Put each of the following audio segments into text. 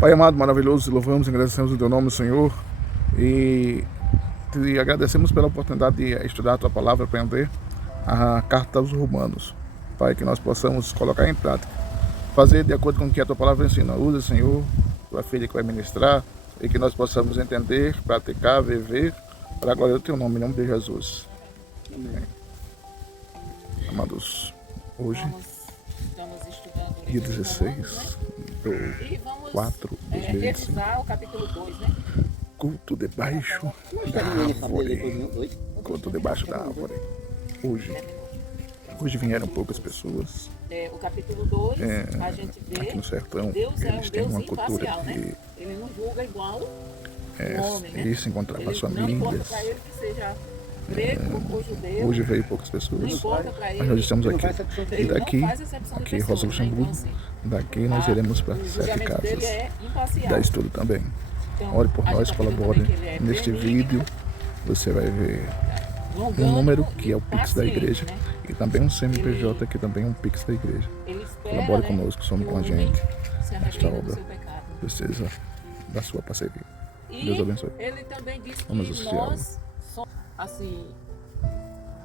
Pai amado, maravilhoso, louvamos e agradecemos o teu nome, Senhor, e te agradecemos pela oportunidade de estudar a tua palavra, aprender a carta aos Romanos. Pai, que nós possamos colocar em prática, fazer de acordo com o que a tua palavra ensina. Usa, Senhor, tua filha que vai ministrar, e que nós possamos entender, praticar, viver, para a glória do teu nome, em nome de Jesus. Amém. Amados, hoje, Estamos estudando o dia livro de 16 Romanos, né? de E vamos 4 de 2025. revisar o capítulo 2, né? Culto debaixo da árvore. Culto debaixo da árvore. Hoje vieram poucas pessoas. O capítulo 2, a gente vê aqui no sertão, que Deus é um eles têm Deus uma cultura imparcial, que né? Ele não julga igual o homem, né? ir se encontrar com as Não importa famílias. para ele que seja grego ou judeu. Hoje veio poucas Não pessoas, importa para ele. mas nós estamos aqui. E Ele daqui, não faz exceção de aqui pessoas, Rosa né? Luxemburgo, Então, assim, daqui nós iremos para o 7 julgamento dele casas é imparcial. da estudo também. Então, Ore por a gente nós, tá vendo colabore. também que ele é Neste benigno, vídeo você vai ver um longânimo número que e é o Pix da paciente, igreja, né? e também um CNPJ que também é um Pix da igreja. Ele espera, Colabore né, conosco, some que com a o homem gente. se Esta arrependa do obra seu pecado. precisa da sua parceria. E Deus abençoe. ele também diz que Vamos associá-lo. nós somos, assim,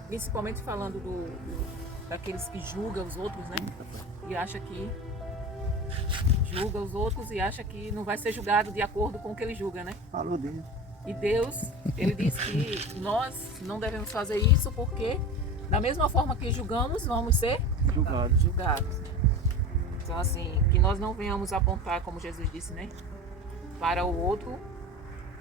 principalmente falando daqueles que julgam os outros, né? E acha que julga os outros e acha que não vai ser julgado de acordo com o que ele julga, né? Falou dele. E Deus, ele diz que nós não devemos fazer isso porque da mesma forma que julgamos, vamos ser julgados. Então, assim, que nós não venhamos apontar, como Jesus disse, né? Para o outro,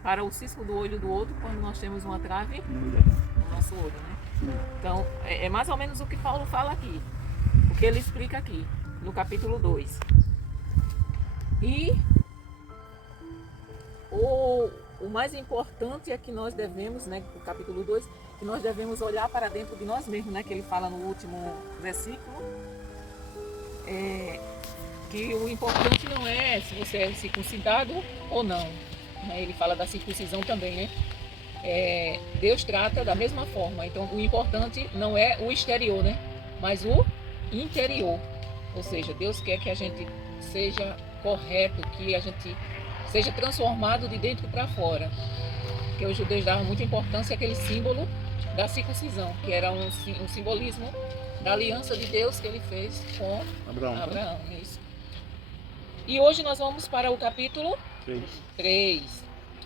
para o cisco do olho do outro, quando nós temos uma trave no nosso olho, né? Então, é mais ou menos o que Paulo fala aqui, o que ele explica aqui, no capítulo 2. E o mais importante é que nós devemos, né, no capítulo 2, que nós devemos olhar para dentro de nós mesmos, né, que ele fala no último versículo, que o importante não é se você é circuncidado ou não, né? Ele fala da circuncisão também, né? Deus trata da mesma forma, então o importante não é o exterior, né, mas o interior, ou seja, Deus quer que a gente seja correto, que a gente seja transformado de dentro para fora, porque os judeus davam muita importância àquele símbolo da circuncisão, que era um simbolismo da aliança de Deus que ele fez com Abraão. Isso. E hoje nós vamos para o capítulo 3.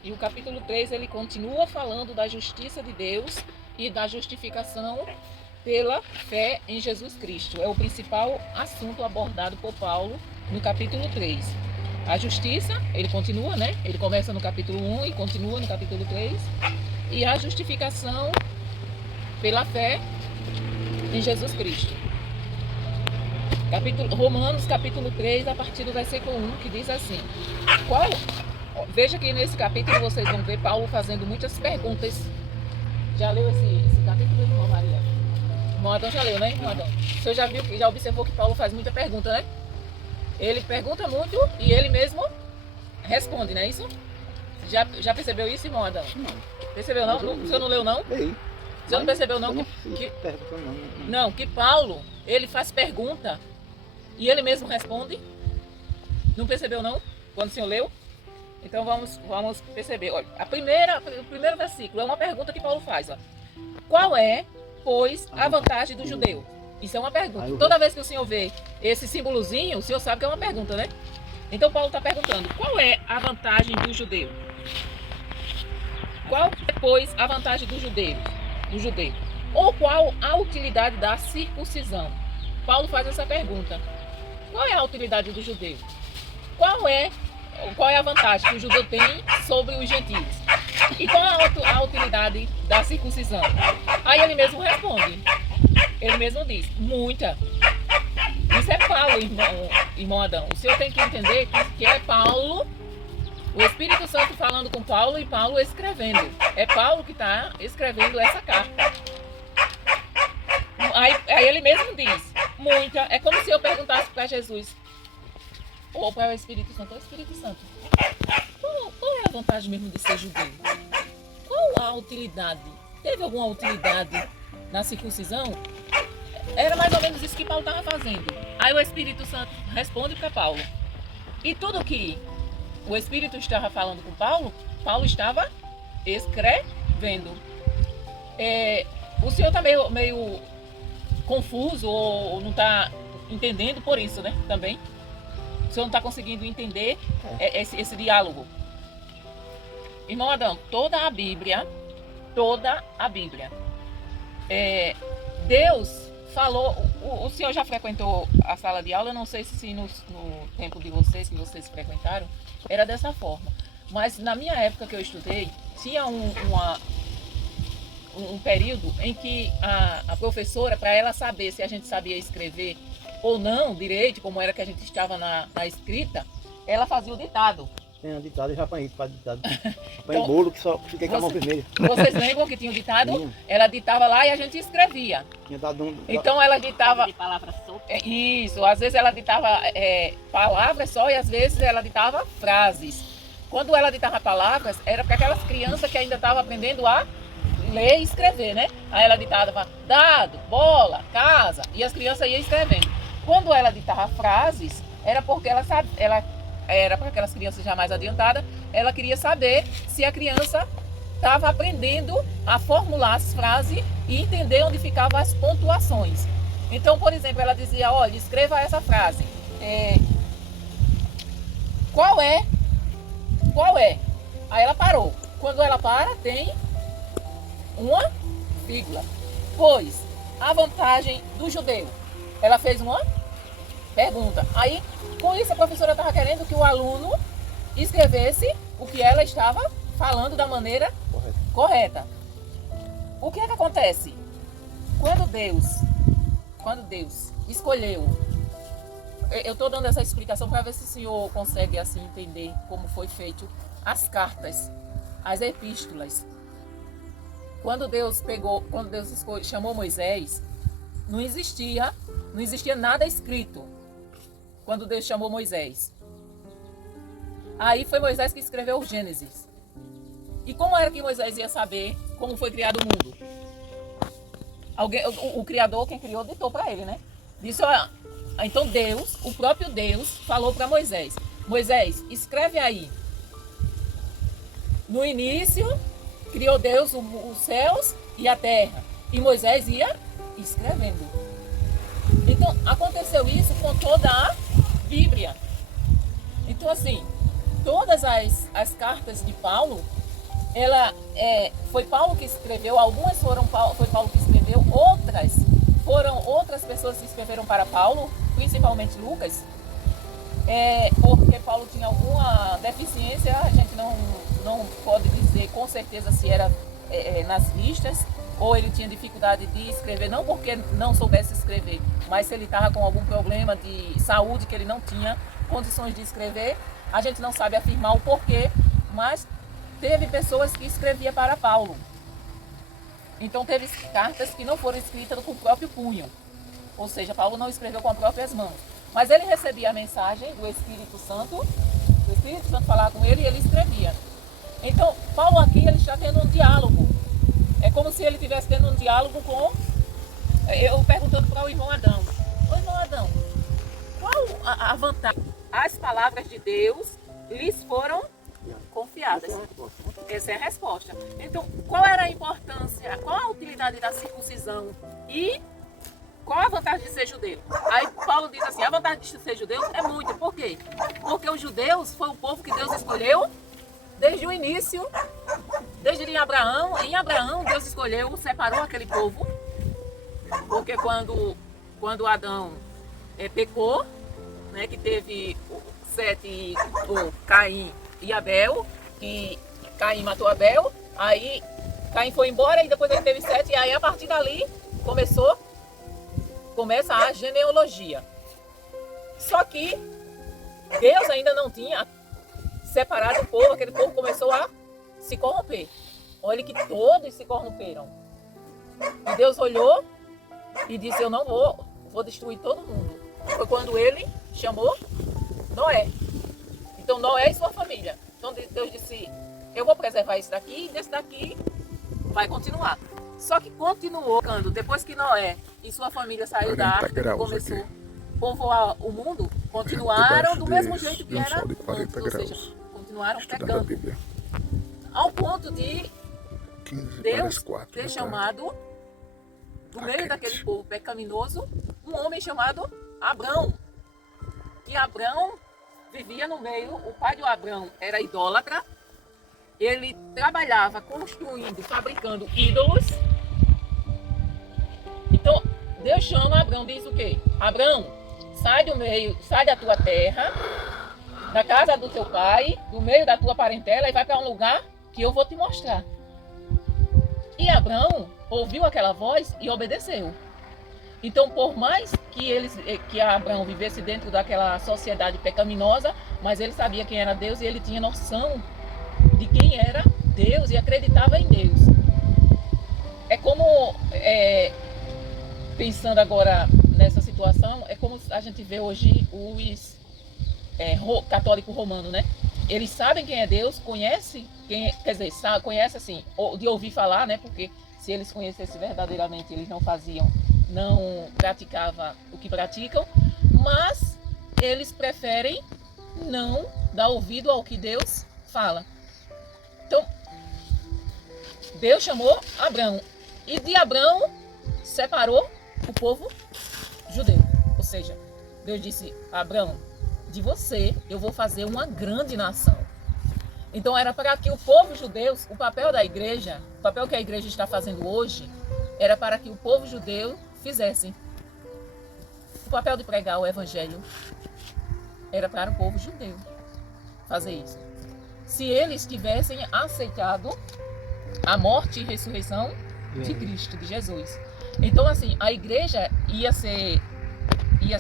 E o capítulo 3 ele continua falando da justiça de Deus e da justificação pela fé em Jesus Cristo. É o principal assunto abordado por Paulo no capítulo 3. A justiça, ele continua, né? Ele começa no capítulo 1 e continua no capítulo 3. E a justificação pela fé em Jesus Cristo. Romanos capítulo 3, a partir do versículo 1, que diz assim: veja que nesse capítulo vocês vão ver Paulo fazendo muitas perguntas. Já leu esse capítulo, irmã Maria? Irmão Adão já leu, né, irmão Adão? O senhor já observou que Paulo faz muita pergunta, né? Ele pergunta muito e ele mesmo responde, não é isso? Já percebeu isso, irmão Adão? Não. Percebeu não? O senhor não leu não? Ei. O senhor não percebeu não? Que Paulo, ele faz pergunta e ele mesmo responde? Não percebeu não? Quando o senhor leu? Então vamos perceber. Olha, o primeiro versículo é uma pergunta que Paulo faz. Ó. Qual é, pois, a vantagem do judeu? Isso é uma pergunta. Toda vez que o senhor vê esse símbolozinho, o senhor sabe que é uma pergunta, né? Então Paulo está perguntando, qual é a vantagem do judeu? Qual é, pois, a vantagem do judeu? Ou qual a utilidade da circuncisão? Paulo faz essa pergunta. Qual é a utilidade do judeu? Qual é a vantagem que o judeu tem sobre os gentios? E qual é a utilidade da circuncisão? Aí ele mesmo responde. Ele mesmo diz, muita. Isso é Paulo, irmão Adão. O senhor tem que entender que é Paulo, o Espírito Santo falando com Paulo e Paulo escrevendo. É Paulo que está escrevendo essa carta. Aí ele mesmo diz, muita. É como se eu perguntasse para Jesus, ou para o Espírito Santo, Espírito Santo, qual é a vantagem mesmo de ser judeu? Qual a utilidade? Teve alguma utilidade na circuncisão? Era mais ou menos isso que Paulo estava fazendo. Aí o Espírito Santo responde para Paulo. E tudo que o Espírito estava falando com Paulo, Paulo estava escrevendo. O senhor está meio confuso ou não está entendendo por isso, né? Também. O senhor não está conseguindo entender esse diálogo. Irmão Adão, toda a Bíblia, Deus falou. O senhor já frequentou a sala de aula? Eu não sei se no tempo de vocês, que vocês frequentaram, era dessa forma. Mas na minha época que eu estudei, tinha um período em que a professora, para ela saber se a gente sabia escrever ou não direito, como era que a gente estava na escrita, ela fazia o ditado. Tem um ditado, eu já apanhei por causa do ditado. Apanhei bolo que só fiquei com a mão vermelha. Vocês lembram que tinha o ditado? Tinha. Ela ditava lá e a gente escrevia. Tinha dado Então ela ditava... De palavras soltas. Isso, às vezes ela ditava palavras só e às vezes ela ditava frases. Quando ela ditava palavras, era para aquelas crianças que ainda estavam aprendendo a ler e escrever, né? Aí ela ditava dado, bola, casa, e as crianças iam escrevendo. Quando ela ditava frases, era porque ela era para aquelas crianças já mais adiantadas, ela queria saber se a criança estava aprendendo a formular as frases e entender onde ficavam as pontuações. Então, por exemplo, ela dizia, olha, escreva essa frase. Qual é? Aí ela parou. Quando ela para, tem uma vírgula. Pois, a vantagem do judeu. Ela fez uma pergunta. Aí, com isso, a professora estava querendo que o aluno escrevesse o que ela estava falando da maneira correta. O que é que acontece? Quando Deus escolheu, eu estou dando essa explicação para ver se o senhor consegue assim entender como foi feito as cartas, as epístolas. Quando Deus chamou Moisés, não existia nada escrito. Quando Deus chamou Moisés. Aí foi Moisés que escreveu o Gênesis. E como era que Moisés ia saber como foi criado o mundo? O Criador, quem criou, ditou para ele, né? Disse, ó, então Deus, o próprio Deus, falou para Moisés. Moisés, escreve aí. No início, criou Deus os céus e a terra. E Moisés ia escrevendo. Então, aconteceu isso com toda a Bíblia. Então, assim, todas as cartas de Paulo, foi Paulo que escreveu, algumas foi Paulo que escreveu, outras foram outras pessoas que escreveram para Paulo, principalmente Lucas, porque Paulo tinha alguma deficiência, a gente não pode dizer com certeza se era nas vistas, ou ele tinha dificuldade de escrever, não porque não soubesse escrever, mas se ele estava com algum problema de saúde que ele não tinha condições de escrever, a gente não sabe afirmar o porquê, mas teve pessoas que escreviam para Paulo. Então teve cartas que não foram escritas com o próprio punho, ou seja, Paulo não escreveu com as próprias mãos, mas ele recebia a mensagem do Espírito Santo, o Espírito Santo falava com ele e ele escrevia. Então Paulo aqui ele está tendo um diálogo, é como se ele estivesse tendo um diálogo com, eu perguntando para o irmão Adão, ô irmão Adão, qual a vantagem? As palavras de Deus lhes foram confiadas. Essa é a resposta. Então, qual era a importância, qual a utilidade da circuncisão e qual a vantagem de ser judeu? Aí Paulo diz assim, a vantagem de ser judeu é muito. Por quê? Porque os judeus foi o povo que Deus escolheu desde o início, desde em Abraão. Em Abraão, Deus escolheu, separou aquele povo, porque quando Adão pecou, né, que teve Sete, Caim e Abel, que Caim matou Abel, aí Caim foi embora e depois ele teve Sete, e aí a partir dali começa a genealogia. Só que Deus ainda não tinha separado o povo, aquele povo começou a se corromper. Olha que todos se corromperam. E Deus olhou e disse, eu não vou destruir todo mundo. Foi quando ele chamou Noé. Então Noé e sua família. Então Deus disse, eu vou preservar isso daqui e desse daqui vai continuar. Só que continuou, depois que Noé e sua família saiu da arca e começou a povoar o mundo, continuaram do mesmo jeito que era antes, ou seja, continuaram Estudando a pecando. Bíblia. Ao ponto de 15 Deus horas 4 ter da chamado, no meio Aqueles. daquele povo pecaminoso, um homem chamado Abrão. E Abrão vivia no meio, o pai de Abrão era idólatra, ele trabalhava construindo, fabricando ídolos. Então, Deus chama Abrão, diz o quê? Abrão, sai do meio, sai da tua terra, da casa do teu pai, do meio da tua parentela e vai para um lugar que eu vou te mostrar. E Abrão ouviu aquela voz e obedeceu. Então, por mais que Abrão vivesse dentro daquela sociedade pecaminosa, mas ele sabia quem era Deus e ele tinha noção de quem era Deus e acreditava em Deus. É como, pensando agora nessa situação, é como a gente vê hoje os católico romano, né? Eles sabem quem é Deus, conhecem conhece assim, de ouvir falar, né? Porque se eles conhecessem verdadeiramente, eles não praticavam o que praticam, mas eles preferem não dar ouvido ao que Deus fala. Então, Deus chamou Abrão e de Abrão separou o povo judeu. Ou seja, Deus disse: Abrão, de você eu vou fazer uma grande nação. Então era para que o povo judeu, o papel da igreja, o papel que a igreja está fazendo hoje, era para que o povo judeu fizesse. O papel de pregar o evangelho era para o povo judeu fazer isso. Se eles tivessem aceitado a morte e ressurreição de Cristo, de Jesus. Então assim, a igreja ia ser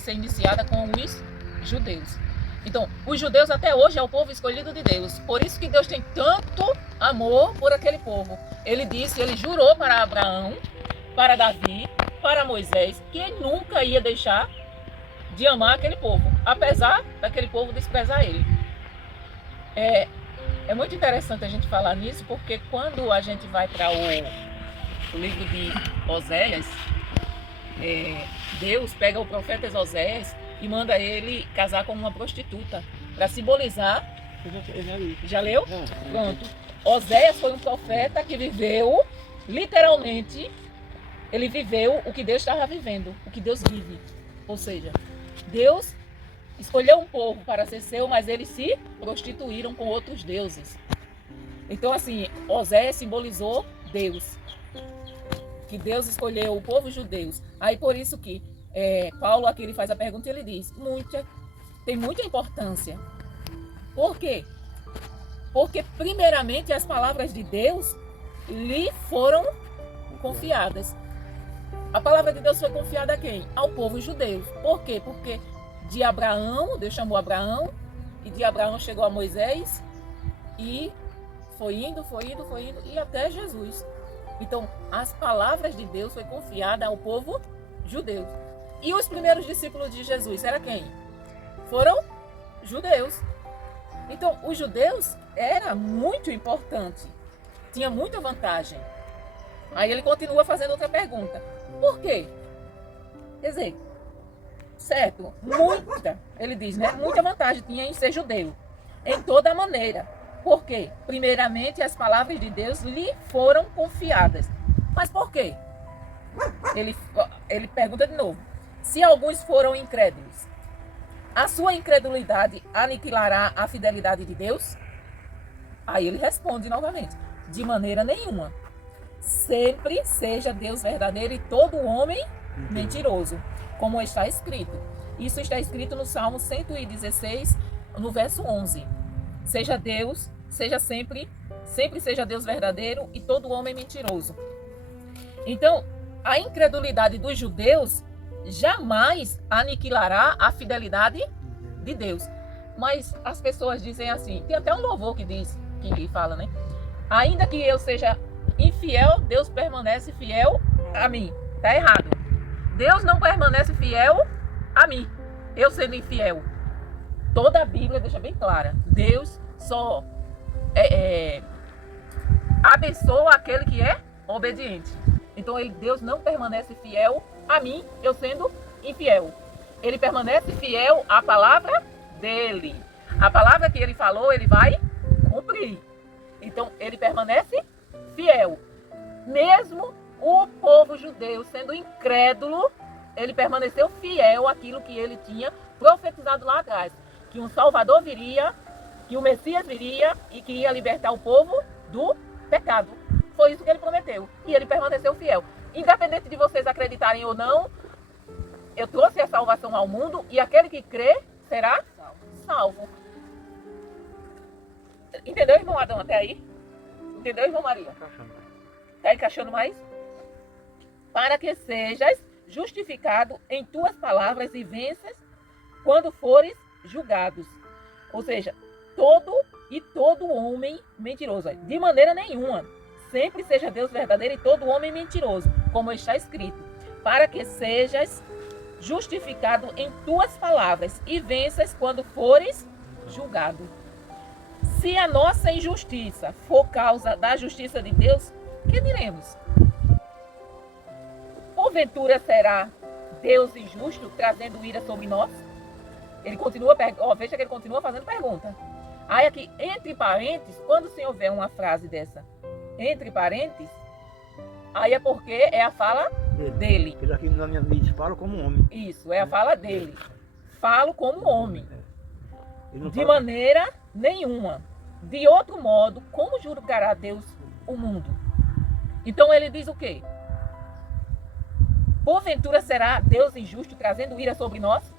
iniciada com os judeus. Então, os judeus até hoje é o povo escolhido de Deus. Por isso que Deus tem tanto amor por aquele povo. Ele jurou para Abraão, para Davi, para Moisés, que ele nunca ia deixar de amar aquele povo, apesar daquele povo desprezar ele. É muito interessante a gente falar nisso, porque quando a gente vai para o livro de Oséias, Deus pega o profeta Oséias e manda ele casar com uma prostituta, para simbolizar. Já leu? Pronto. Oséias foi um profeta que viveu, literalmente, ele viveu o que Deus estava vivendo, o que Deus vive. Ou seja, Deus escolheu um povo para ser seu, mas eles se prostituíram com outros deuses. Então, assim, Oséias simbolizou Deus. Que Deus escolheu o povo judeu. Aí, por isso que Paulo aqui ele faz a pergunta e ele diz, tem muita importância. Por quê? Porque primeiramente as palavras de Deus lhe foram confiadas. A palavra de Deus foi confiada a quem? Ao povo judeu. Por quê? Porque de Abraão, Deus chamou Abraão, e de Abraão chegou a Moisés, e foi indo, e até Jesus. Então, as palavras de Deus foi confiada ao povo judeu. E os primeiros discípulos de Jesus era quem? Foram judeus. Então, os judeus era muito importante. Tinha muita vantagem. Aí ele continua fazendo outra pergunta. Por quê? Quer dizer, certo, ele diz, né? Muita vantagem tinha em ser judeu. Em toda maneira. Por quê? Primeiramente, as palavras de Deus lhe foram confiadas. Mas por quê? Ele pergunta de novo. Se alguns foram incrédulos, a sua incredulidade aniquilará a fidelidade de Deus? Aí ele responde novamente. De maneira nenhuma. Sempre seja Deus verdadeiro e todo homem mentiroso. Como está escrito. Isso está escrito no Salmo 116, no verso 11. Seja Deus, sempre seja Deus verdadeiro e todo homem mentiroso. Então, a incredulidade dos judeus jamais aniquilará a fidelidade de Deus. Mas as pessoas dizem assim, tem até um louvor que diz, que fala, né? Ainda que eu seja infiel, Deus permanece fiel a mim. Tá errado. Deus não permanece fiel a mim, eu sendo infiel. Toda a Bíblia deixa bem clara. Deus só abençoa aquele que é obediente. Então Deus não permanece fiel a mim, eu sendo infiel. Ele permanece fiel à palavra dele. A palavra que ele falou, ele vai cumprir. Então, ele permanece fiel. Mesmo o povo judeu sendo incrédulo, ele permaneceu fiel àquilo que ele tinha profetizado lá atrás. Que um Salvador viria, que o Messias viria e que ia libertar o povo do pecado. Foi isso que ele prometeu. E ele permaneceu fiel. Independente de vocês acreditarem ou não, eu trouxe a salvação ao mundo e aquele que crê será salvo. Entendeu, irmão Adão, até aí? Entendeu, irmão Maria? Está encaixando mais? Para que sejas justificado em tuas palavras e venças quando fores julgados. Ou seja, todo homem mentiroso. De maneira nenhuma. Sempre seja Deus verdadeiro e todo homem mentiroso, como está escrito. Para que sejas justificado em tuas palavras e venças quando fores julgado. Se a nossa injustiça for causa da justiça de Deus, que diremos? Porventura será Deus injusto trazendo ira sobre nós? Ele continua, veja que ele continua fazendo pergunta. Aí aqui, entre parênteses, quando o Senhor vê uma frase dessa, entre parênteses, aí é porque é a fala dele. Ele aqui na minha vida fala como um homem. Isso, é a fala dele. Falo como homem. De fala... maneira nenhuma. De outro modo, como julgará Deus o mundo? Então ele diz o quê? Porventura será Deus injusto trazendo ira sobre nós?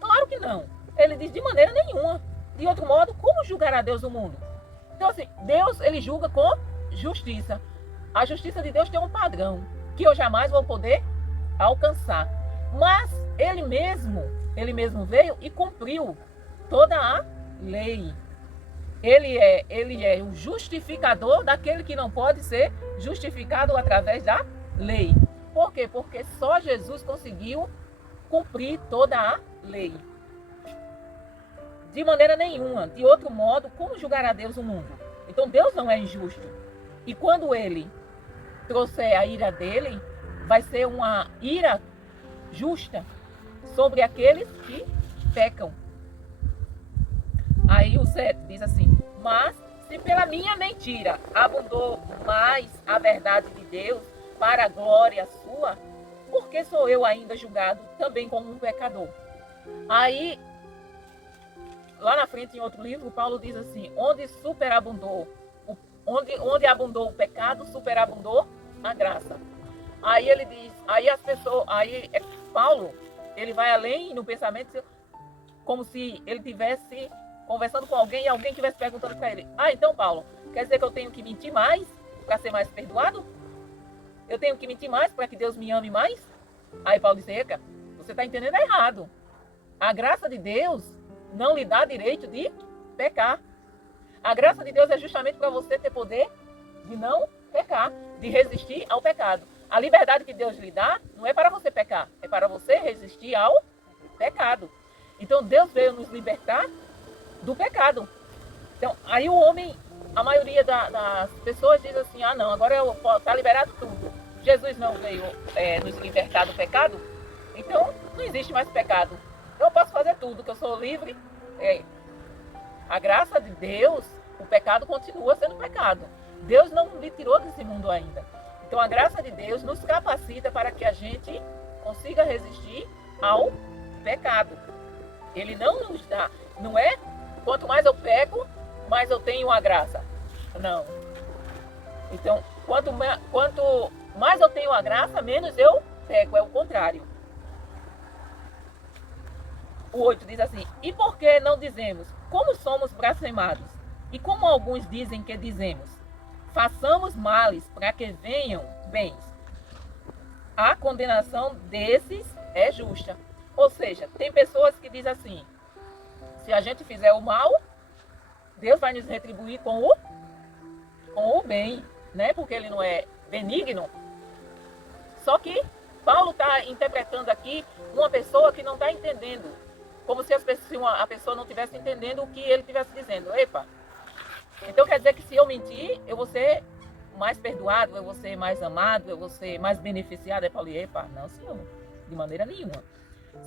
Claro que não. Ele diz de maneira nenhuma. De outro modo, como julgará Deus o mundo? Então assim, Deus ele julga com justiça. A justiça de Deus tem um padrão que eu jamais vou poder alcançar. Mas ele mesmo veio e cumpriu toda a lei. Ele é o justificador daquele que não pode ser justificado através da lei. Por quê? Porque só Jesus conseguiu cumprir toda a lei. De maneira nenhuma. De outro modo, como julgará Deus o mundo? Então Deus não é injusto. E quando ele trouxer a ira dele, vai ser uma ira justa sobre aqueles que pecam. Aí o 7 diz assim: mas se pela minha mentira abundou mais a verdade de Deus para a glória sua, por que sou eu ainda julgado também como um pecador? Aí, lá na frente em outro livro, Paulo diz assim: onde abundou o pecado, superabundou a graça. Aí ele diz, Paulo, ele vai além no pensamento, como se ele tivesse conversando com alguém e alguém estivesse perguntando para ele: então Paulo, quer dizer que eu tenho que mentir mais para ser mais perdoado? Eu tenho que mentir mais para que Deus me ame mais? Aí Paulo disse: Eca, você está entendendo errado. A graça de Deus não lhe dá direito de pecar. A graça de Deus é justamente para você ter poder de não pecar, de resistir ao pecado. A liberdade que Deus lhe dá não é para você pecar, é para você resistir ao pecado. Então Deus veio nos libertar do pecado. Então, aí o homem, a maioria das pessoas diz assim: não, agora está liberado tudo. Jesus não veio nos libertar do pecado, então não existe mais pecado. Eu posso fazer tudo, que eu sou livre. A graça de Deus, o pecado continua sendo pecado. Deus não lhe tirou desse mundo ainda. Então a graça de Deus nos capacita para que a gente consiga resistir ao pecado. Ele não nos dá, não é quanto mais eu peco, mais eu tenho a graça. Não. Então, quanto mais eu tenho a graça, menos eu peco. É o contrário. O 8 diz assim: e por que não dizemos, como somos blasfemados? E como alguns dizem que dizemos, façamos males para que venham bens. A condenação desses é justa. Ou seja, tem pessoas que dizem assim: se a gente fizer o mal, Deus vai nos retribuir com o bem, né? Porque ele não é benigno. Só que Paulo está interpretando aqui uma pessoa que não está entendendo. Como se a pessoa não estivesse entendendo o que ele estivesse dizendo. Epa, então quer dizer que se eu mentir, eu vou ser mais perdoado, eu vou ser mais amado, eu vou ser mais beneficiado. Aí Paulo, epa, não senhor, de maneira nenhuma.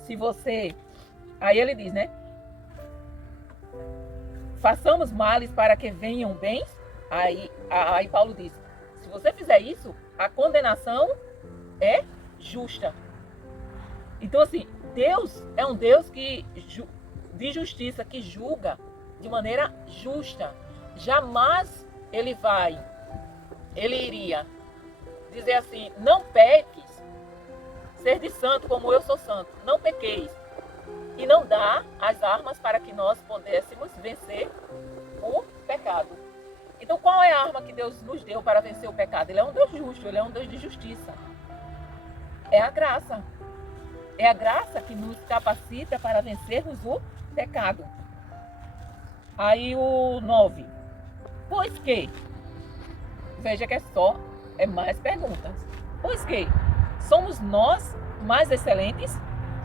Se você... Aí ele diz, né? façamos males para que venham bens. Aí Paulo diz, se você fizer isso, a condenação é justa. Então assim, Deus é um Deus de justiça, que julga de maneira justa. Jamais ele iria dizer assim, não peques, ser de santo como eu sou santo, não pequeis. E não dá as armas para que nós pudéssemos vencer o pecado. Então qual é a arma que Deus nos deu para vencer o pecado? Ele é um Deus justo, ele é um Deus de justiça. É a graça. É a graça que nos capacita para vencermos o pecado. Aí o 9. Pois que, veja que é mais perguntas. Pois que, somos nós mais excelentes?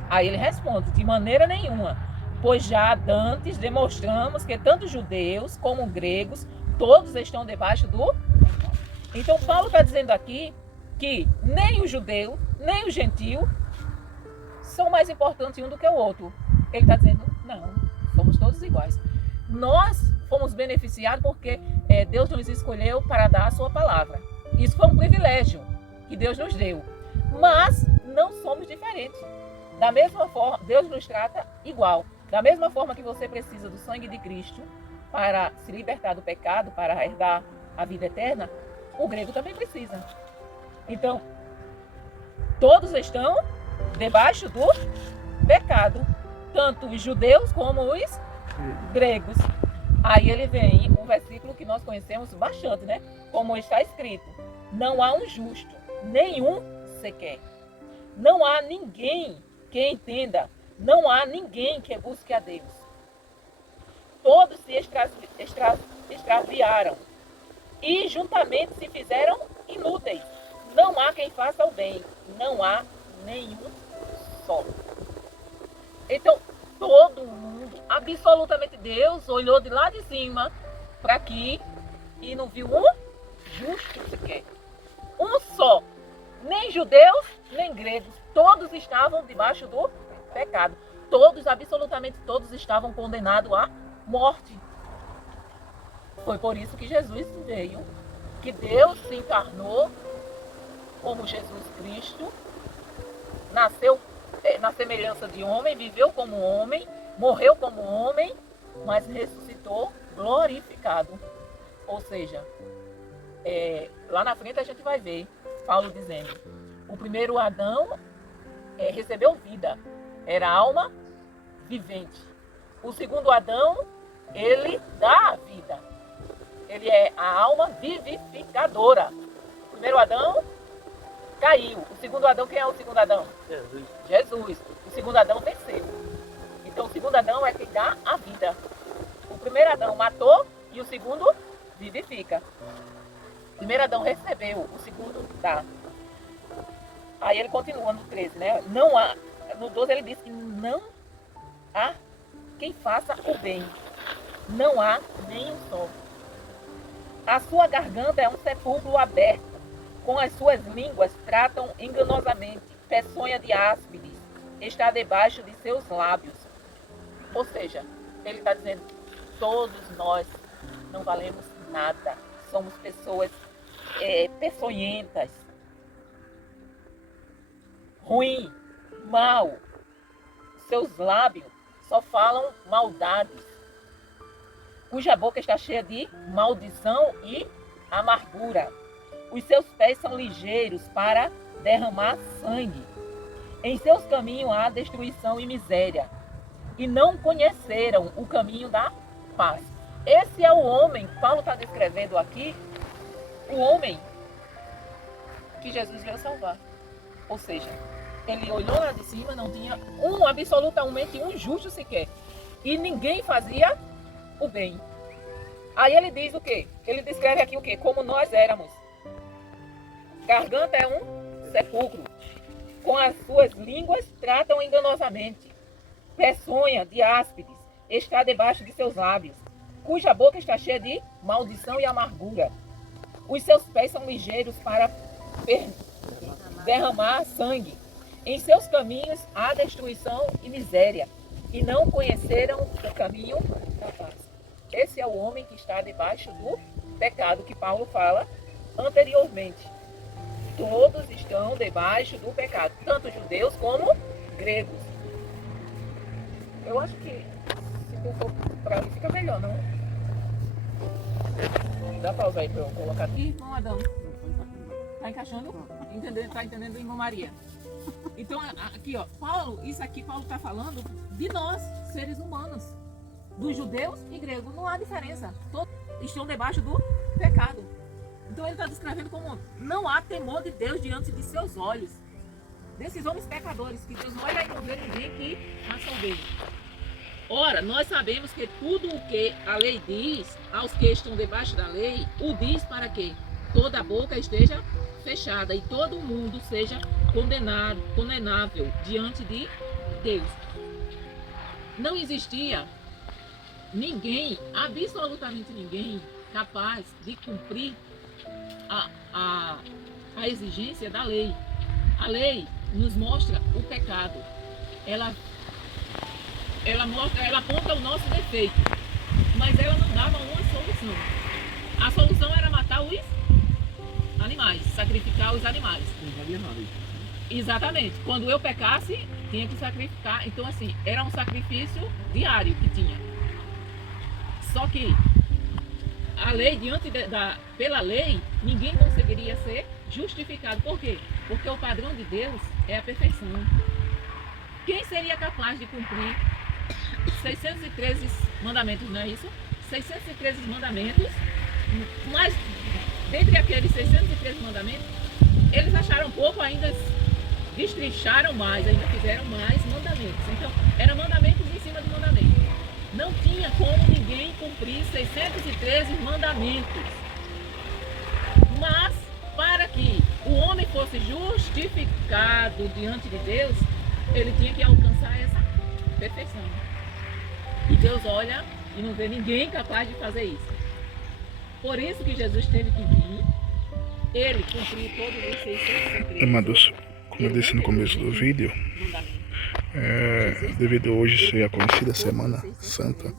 Aí ele responde, de maneira nenhuma, pois já dantes demonstramos que tanto judeus como gregos, todos estão debaixo do... Então Paulo está dizendo aqui que nem o judeu, nem o gentil são mais importantes um do que o outro. Ele está dizendo, não, somos todos iguais. Nós fomos beneficiados porque Deus nos escolheu para dar a sua palavra. Isso foi um privilégio que Deus nos deu. Mas não somos diferentes. Da mesma forma, Deus nos trata igual. Da mesma forma que você precisa do sangue de Cristo para se libertar do pecado, para herdar a vida eterna, o grego também precisa. Então, todos estão debaixo do pecado, tanto os judeus como os gregos. Aí ele vem um versículo que nós conhecemos bastante, né? Como está escrito, não há um justo, nenhum sequer. Não há ninguém que entenda, não há ninguém que busque a Deus. Todos se extraviaram e juntamente se fizeram inúteis. Não há quem faça o bem, não há nenhum só. Então, todo mundo, absolutamente Deus, olhou de lá de cima para aqui e não viu um justo sequer. Um só. Nem judeus, nem gregos. Todos estavam debaixo do pecado. Todos, absolutamente todos, estavam condenados à morte. Foi por isso que Jesus veio, que Deus se encarnou como Jesus Cristo, nasceu na semelhança de homem, viveu como homem, morreu como homem, mas ressuscitou glorificado. Ou seja, lá na frente a gente vai ver Paulo dizendo, o primeiro Adão recebeu vida, era alma vivente. O segundo Adão, ele dá a vida, ele é a alma vivificadora. O primeiro Adão caiu, o segundo Adão, quem é o segundo Adão? Jesus. O segundo Adão venceu. Então o segundo Adão é quem dá a vida. O primeiro Adão matou e o segundo vivifica. O primeiro Adão recebeu, o segundo dá. Aí ele continua no 13, né? Não há, no 12 ele diz que não há quem faça o bem. Não há nenhum só. A sua garganta é um sepulcro aberto. Com as suas línguas tratam enganosamente. Peçonha de áspides está debaixo de seus lábios. Ou seja, ele está dizendo, todos nós não valemos nada. Somos pessoas peçonhentas, ruim, mal. Seus lábios só falam maldades, cuja boca está cheia de maldição e amargura. Os seus pés são ligeiros para derramar sangue. Em seus caminhos há destruição e miséria, e não conheceram o caminho da paz. Esse é o homem, Paulo está descrevendo aqui, o homem que Jesus veio salvar. Ou seja, ele olhou lá de cima, não tinha absolutamente um justo sequer. E ninguém fazia o bem. Aí ele diz o quê? Ele descreve aqui o quê? Como nós éramos. Garganta é um sepulcro. Com as suas línguas tratam enganosamente. Peçonha de áspides está debaixo de seus lábios, cuja boca está cheia de maldição e amargura. Os seus pés são ligeiros para derramar sangue. Em seus caminhos há destruição e miséria, e não conheceram o caminho da paz. Esse é o homem que está debaixo do pecado que Paulo fala anteriormente. Todos estão debaixo do pecado, tanto judeus como gregos. Eu acho que se tu for para ali fica melhor, não? Dá pausa aí para eu colocar aqui, irmão Adão. Tá encaixando? Tá entendendo, irmã Maria? Então, aqui, ó, isso aqui Paulo está falando de nós, seres humanos, dos judeus e gregos. Não há diferença. Todos estão debaixo do pecado. Então ele está descrevendo como não há temor de Deus diante de seus olhos. Desses homens pecadores, que Deus olha e não vê ninguém que faça o bem. Ora, nós sabemos que tudo o que a lei diz aos que estão debaixo da lei, o diz para que toda a boca esteja fechada e todo o mundo seja condenável diante de Deus. Não existia ninguém, absolutamente ninguém, capaz de cumprir a exigência da lei. A lei nos mostra o pecado. Ela aponta o nosso defeito, mas ela não dava uma solução. A solução era matar os animais, sacrificar os animais. Exatamente. Quando eu pecasse, tinha que sacrificar. Então, assim, era um sacrifício diário que tinha. Só que a lei, pela lei, ninguém conseguiria ser justificado. Por quê? Porque o padrão de Deus é a perfeição. Quem seria capaz de cumprir 613 mandamentos, não é isso? 613 mandamentos, mas dentre aqueles 613 mandamentos, eles acharam pouco, ainda destrincharam mais, ainda fizeram mais mandamentos. Então, eram mandamentos em cima de mandamentos. Não tinha como ninguém cumprir 613 mandamentos. Mas, para que o homem fosse justificado diante de Deus, ele tinha que alcançar essa perfeição. E Deus olha e não vê ninguém capaz de fazer isso. Por isso que Jesus teve que vir. Ele cumpriu todos os 613. Amados, como eu disse no começo do vídeo, devido a hoje ser a conhecida Semana Santa,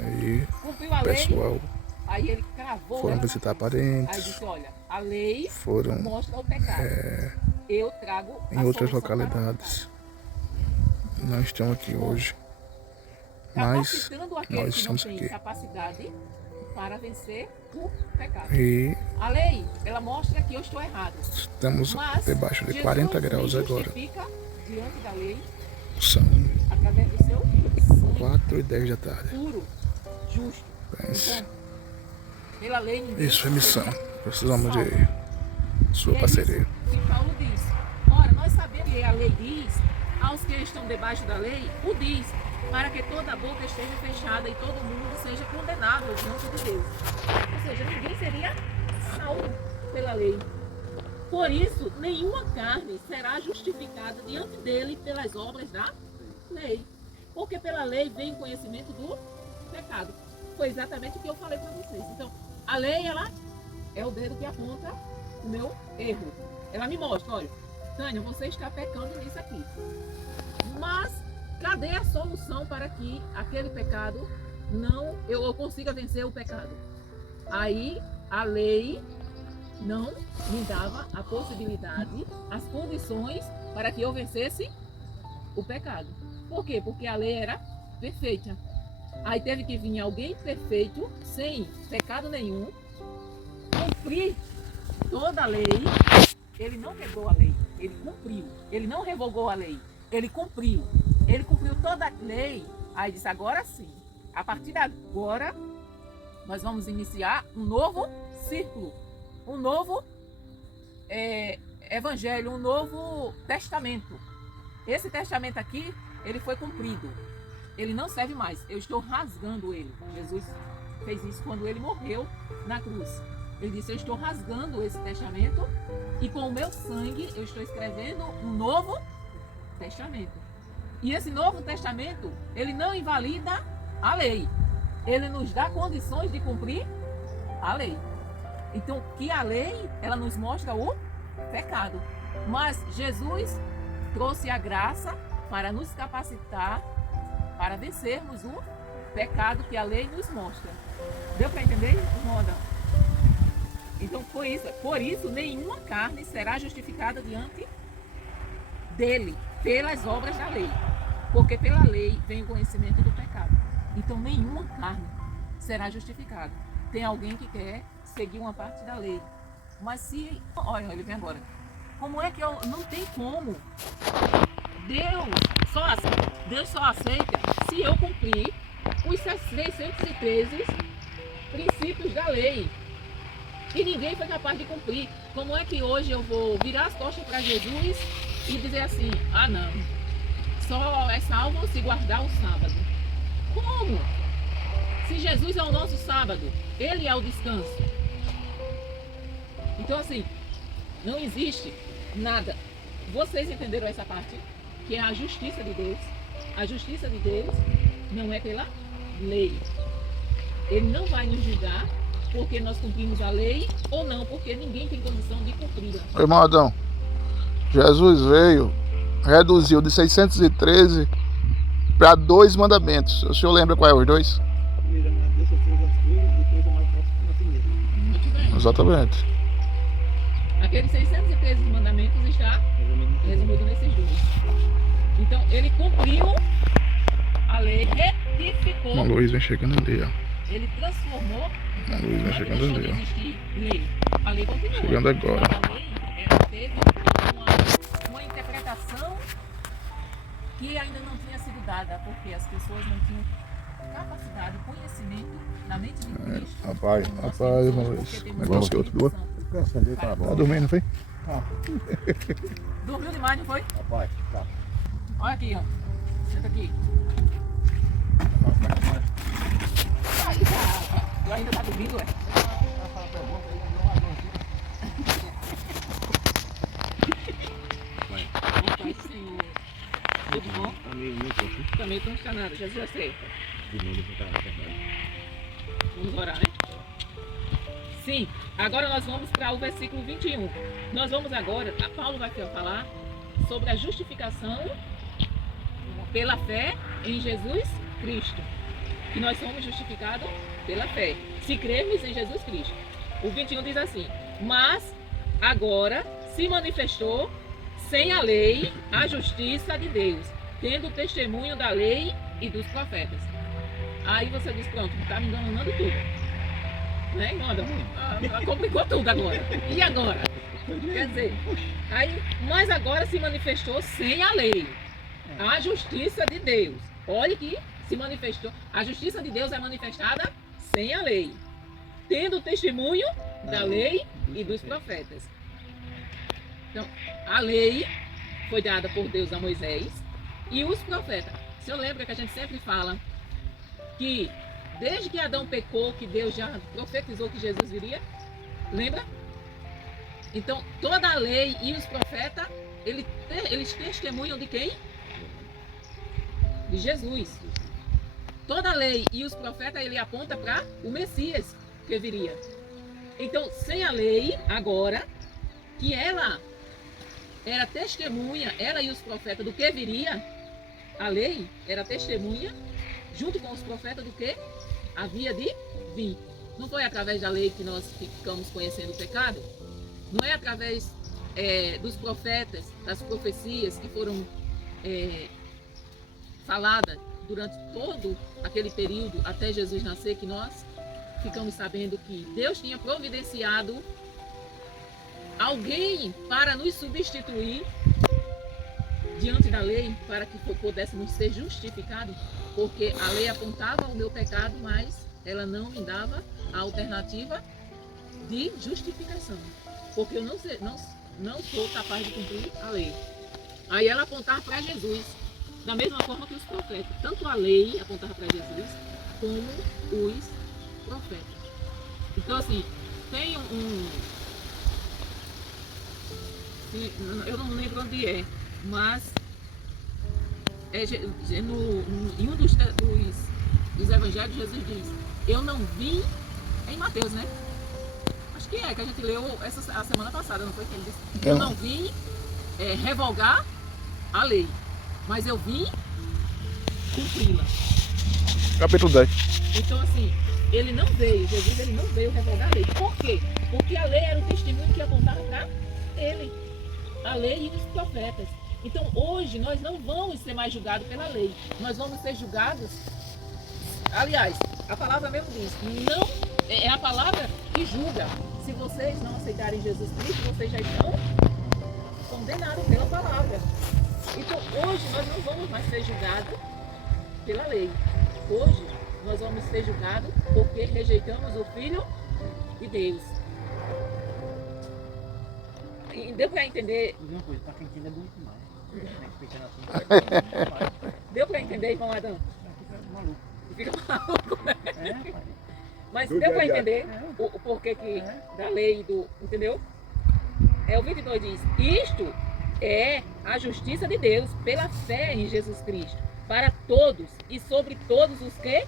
aí o pessoal aí ele cravou, foram visitar aí parentes, disse, olha, a lei foram mostra o pecado. Eu trago em outras localidades. Não estamos aqui hoje, mas nós estamos aqui. Capacidade para vencer o pecado. E a lei, ela mostra que eu estou errado. Estamos debaixo de Jesus 40 graus agora. Diante da lei, são através do seu sangue 4h10 da tarde. Puro, justo. Pense. Então, pela lei, ninguém Isso é missão. Precisamos salvo. de sua parceria. Que Paulo diz. Ora, nós sabemos que a lei diz, aos que estão debaixo da lei, o diz, para que toda a boca esteja fechada e todo mundo seja condenável diante de Deus. Ou seja, ninguém seria salvo pela lei. Por isso, nenhuma carne será justificada diante dele pelas obras da lei. Porque pela lei vem o conhecimento do pecado. Foi exatamente o que eu falei para vocês. Então, a lei, ela é o dedo que aponta o meu erro. Ela me mostra, olha, Tânia, você está pecando nisso aqui. Mas, cadê a solução para que aquele pecado eu consiga vencer o pecado? Aí, a lei não me dava a possibilidade, as condições para que eu vencesse o pecado. Por quê? Porque a lei era perfeita. Aí teve que vir alguém perfeito, sem pecado nenhum, cumprir toda a lei. Ele não quebrou a lei, ele cumpriu. Ele não revogou a lei, ele cumpriu. Ele cumpriu toda a lei. Aí disse, agora sim, a partir de agora, nós vamos iniciar um novo círculo, um novo evangelho, um novo testamento. Esse testamento aqui, ele foi cumprido. Ele não serve mais. Eu estou rasgando ele. Jesus fez isso quando ele morreu na cruz. Ele disse, eu estou rasgando esse testamento e com o meu sangue eu estou escrevendo um novo testamento. E esse novo testamento, ele não invalida a lei. Ele nos dá condições de cumprir a lei. Então, que a lei, ela nos mostra o pecado. Mas Jesus trouxe a graça para nos capacitar para vencermos o pecado que a lei nos mostra. Deu para entender, Ronda? Então, por isso, nenhuma carne será justificada diante dele, pelas obras da lei. Porque pela lei vem o conhecimento do pecado. Então, nenhuma carne será justificada. Tem alguém que quer seguir uma parte da lei. Mas se... Olha, ele vem agora. Como é que eu... Não tem como. Deus só aceita se eu cumprir os 613 princípios da lei. E ninguém foi capaz de cumprir. Como é que hoje eu vou virar as costas para Jesus e dizer assim, ah não, só é salvo se guardar o sábado? Como? Se Jesus é o nosso sábado, Ele é o descanso. Então assim, não existe nada. Vocês entenderam essa parte? Que é a justiça de Deus. A justiça de Deus não é pela lei. Ele não vai nos julgar porque nós cumprimos a lei ou não, porque ninguém tem condição de cumpri-la. Irmão Adão, Jesus veio, reduziu de 613 para 2 mandamentos. O senhor lembra qual é os 2? Primeiro, amar Deus sobre todas as coisas, depois amar o próximo a si mesmo. Muito bem. Exatamente. Aqueles 613 mandamentos está resumido nesses 2. Então, ele cumpriu a lei, retificou. Irmão Luiz vem chegando ali, ó. Ele transformou. Irmão Luiz vem chegando Deixou ali, de ó. existir lei. A lei continuou. Chegando agora. Mas a lei, ela teve uma interpretação que ainda não tinha sido dada, porque as pessoas não tinham capacidade, conhecimento na mente de Cristo. Rapaz, irmão Luiz. Negócio que outro doa. Cansa, Deus tá bom. Tá dormindo, não foi? Dormiu demais, não foi? Rapaz, tá. Olha aqui, ó. Senta aqui. Aí, tu ainda tá dormindo, ué? Pai, Senhor. Tudo bom? Também tô encanado, Jesus aceita. Vamos orar, né? Sim, agora nós vamos para o versículo 21. Nós vamos agora, Paulo vai falar sobre a justificação pela fé em Jesus Cristo. Que nós somos justificados pela fé, se cremos em Jesus Cristo. O 21 diz assim: mas agora se manifestou sem a lei a justiça de Deus, tendo testemunho da lei e dos profetas. Aí você diz, pronto, está me enganando tudo. Né, Manda? Complicou tudo agora. E agora? Quer dizer, mas agora se manifestou sem a lei a justiça de Deus. Olha que se manifestou. A justiça de Deus é manifestada sem a lei, tendo testemunho da lei e dos profetas. Então, a lei foi dada por Deus a Moisés e os profetas. O senhor lembra que a gente sempre fala que desde que Adão pecou, que Deus já profetizou que Jesus viria? Lembra? Então, toda a lei e os profetas, eles testemunham de quem? De Jesus. Toda a lei e os profetas, ele aponta para o Messias que viria. Então, sem a lei, agora, que ela era testemunha, ela e os profetas do que viria, a lei era testemunha, junto com os profetas do que havia de vir. Não foi através da lei que nós ficamos conhecendo o pecado? Não é através dos profetas, das profecias que foram faladas durante todo aquele período até Jesus nascer, que nós ficamos sabendo que Deus tinha providenciado alguém para nos substituir diante da lei, para que pudéssemos ser justificados, porque a lei apontava o meu pecado, mas ela não me dava a alternativa de justificação, porque eu não sou capaz de cumprir a lei. Aí ela apontava para Jesus, da mesma forma que os profetas, tanto a lei apontava para Jesus, como os profetas. Então assim, tem eu não lembro onde é, mas em um dos evangelhos Jesus diz, eu não vim, em Mateus, né? Acho que a gente leu a semana passada, não foi que ele disse? Eu não vim revogar a lei, mas eu vim cumpri-la. Capítulo 10. Então, assim, Jesus ele não veio revogar a lei. Por quê? Porque a lei era o testemunho que apontava para ele. A lei e os profetas. Então, hoje, nós não vamos ser mais julgados pela lei. Nós vamos ser julgados. Aliás, a palavra mesmo diz: não é a palavra que julga. Se vocês não aceitarem Jesus Cristo, vocês já estão condenados pela palavra. Então, hoje, nós não vamos mais ser julgados pela lei. Hoje, nós vamos ser julgados porque rejeitamos o Filho de Deus. E deu para entender? Uma coisa, para quem entende é bom demais. Deu para entender, irmão Adão? Fica maluco. Fica maluco, né? Pai. Mas deu para entender o porquê que da lei do... Entendeu? O 22 diz: isto é a justiça de Deus pela fé em Jesus Cristo, para todos e sobre todos os que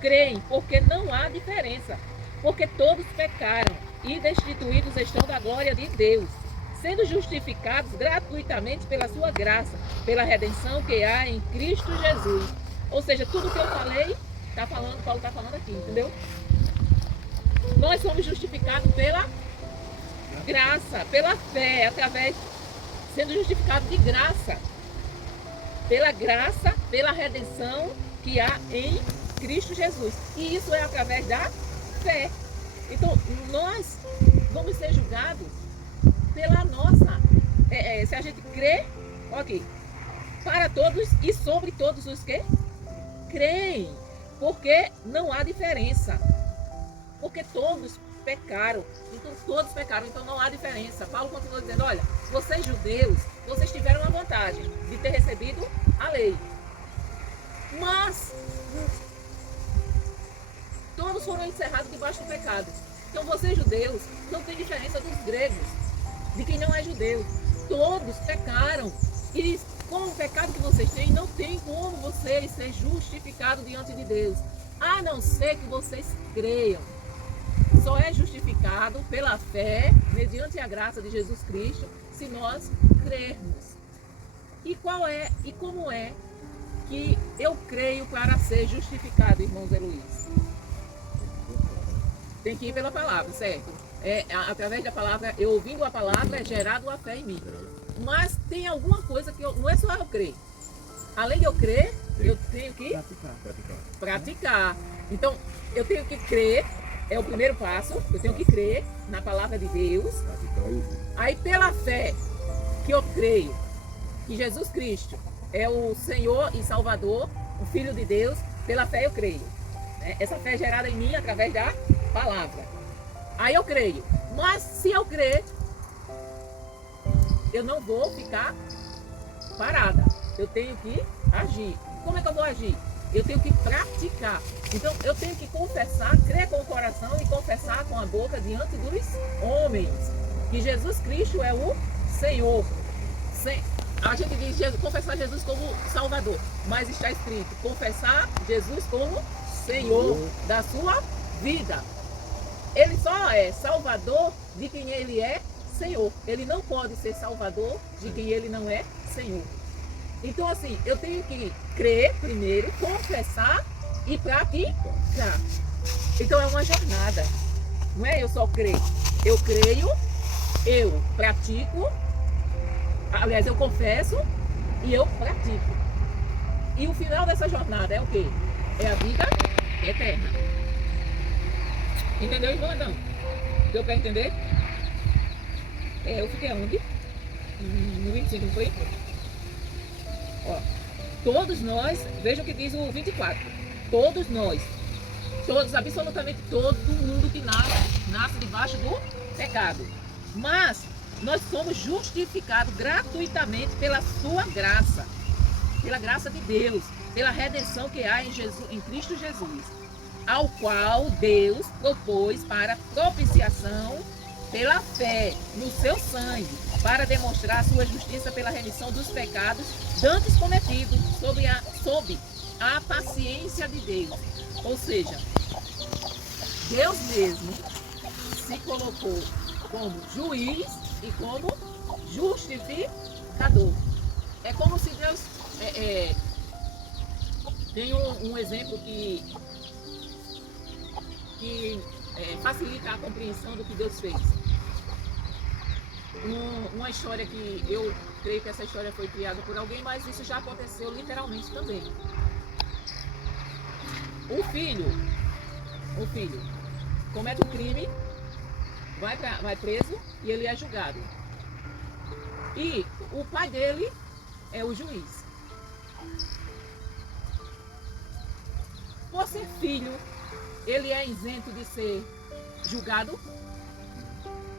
creem, porque não há diferença, porque todos pecaram e destituídos estão da glória de Deus, sendo justificados gratuitamente pela sua graça, pela redenção que há em Cristo Jesus. Ou seja, tudo que eu falei, Paulo está falando aqui, entendeu? Nós somos justificados pela graça, pela fé, através, sendo justificados de graça, pela graça, pela redenção que há em Cristo Jesus. E isso é através da fé. Então, nós vamos ser julgados pela nossa, se a gente crê, ok, para todos e sobre todos os que creem, porque não há diferença, porque todos pecaram, então não há diferença. Paulo continua dizendo: olha, vocês judeus, vocês tiveram a vantagem de ter recebido a lei, mas todos foram encerrados debaixo do pecado. Então vocês judeus não tem diferença dos gregos, de quem não é judeu. Todos pecaram. E com o pecado que vocês têm, não tem como vocês ser justificados diante de Deus, a não ser que vocês creiam. Só é justificado pela fé, mediante a graça de Jesus Cristo, se nós crermos. E como é que eu creio para ser justificado, irmão Zé Luiz? Tem que ir pela palavra, certo? Através da palavra, eu ouvindo a palavra, é gerado a fé em mim. Mas tem alguma coisa que não é só eu crer. Além de eu crer, eu tenho que praticar. Então, eu tenho que crer, é o primeiro passo. Eu tenho que crer na palavra de Deus. Aí, pela fé que eu creio que Jesus Cristo é o Senhor e Salvador, o Filho de Deus, pela fé eu creio. Essa fé é gerada em mim através da palavra. Aí eu creio. Mas se eu crer, eu não vou ficar parada. Eu tenho que agir. Como é que eu vou agir? Eu tenho que praticar. Então eu tenho que confessar, crer com o coração e confessar com a boca diante dos homens que Jesus Cristo é o Senhor. A gente diz confessar Jesus como Salvador, mas está escrito confessar Jesus como Senhor da sua vida. Ele só é Salvador de quem ele é Senhor. Ele não pode ser Salvador de quem ele não é Senhor. Então, assim, eu tenho que crer primeiro, confessar e praticar. Então, é uma jornada. Não é eu só crer. Eu creio, eu pratico, aliás, eu confesso e eu pratico. E o final dessa jornada é o quê? É a vida eterna. Entendeu, irmão Adão? Deu para entender? Eu fiquei onde? No 25, não foi? Ó, todos nós, veja o que diz o 24. Todos nós, todos, absolutamente todo mundo que nasce debaixo do pecado. Mas nós somos justificados gratuitamente pela sua graça, pela graça de Deus, pela redenção que há em Cristo Jesus, ao qual Deus propôs para propiciação pela fé no seu sangue, para demonstrar a sua justiça pela remissão dos pecados dantes cometidos sob a paciência de Deus. Ou seja, Deus mesmo se colocou como juiz e como justificador. É como se Deus Tem um exemplo que facilita a compreensão do que Deus fez. Uma história que eu creio que essa história foi criada por alguém, mas isso já aconteceu literalmente também. O filho comete um crime, vai preso e ele é julgado. E o pai dele é o juiz. Por ser filho, ele é isento de ser julgado?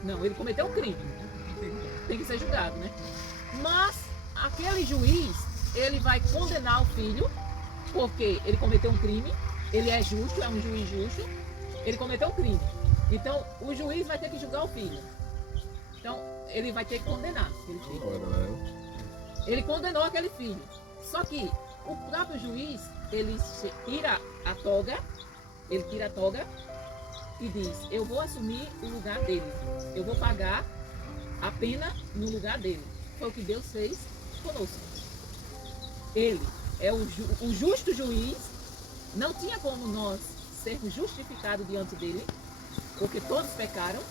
Não, ele cometeu um crime. Tem que ser julgado, né? Mas aquele juiz, ele vai condenar o filho, porque ele cometeu um crime, ele é justo, é um juiz justo, ele cometeu um crime. Então, o juiz vai ter que julgar o filho. Então, ele vai ter que condenar aquele filho. Ele condenou aquele filho. Só que o próprio juiz, ele tira a toga e diz, eu vou assumir o lugar dele. Eu vou pagar a pena no lugar dele. Foi o que Deus fez conosco. Ele é o justo juiz. Não tinha como nós sermos justificados diante dele, porque todos pecaram.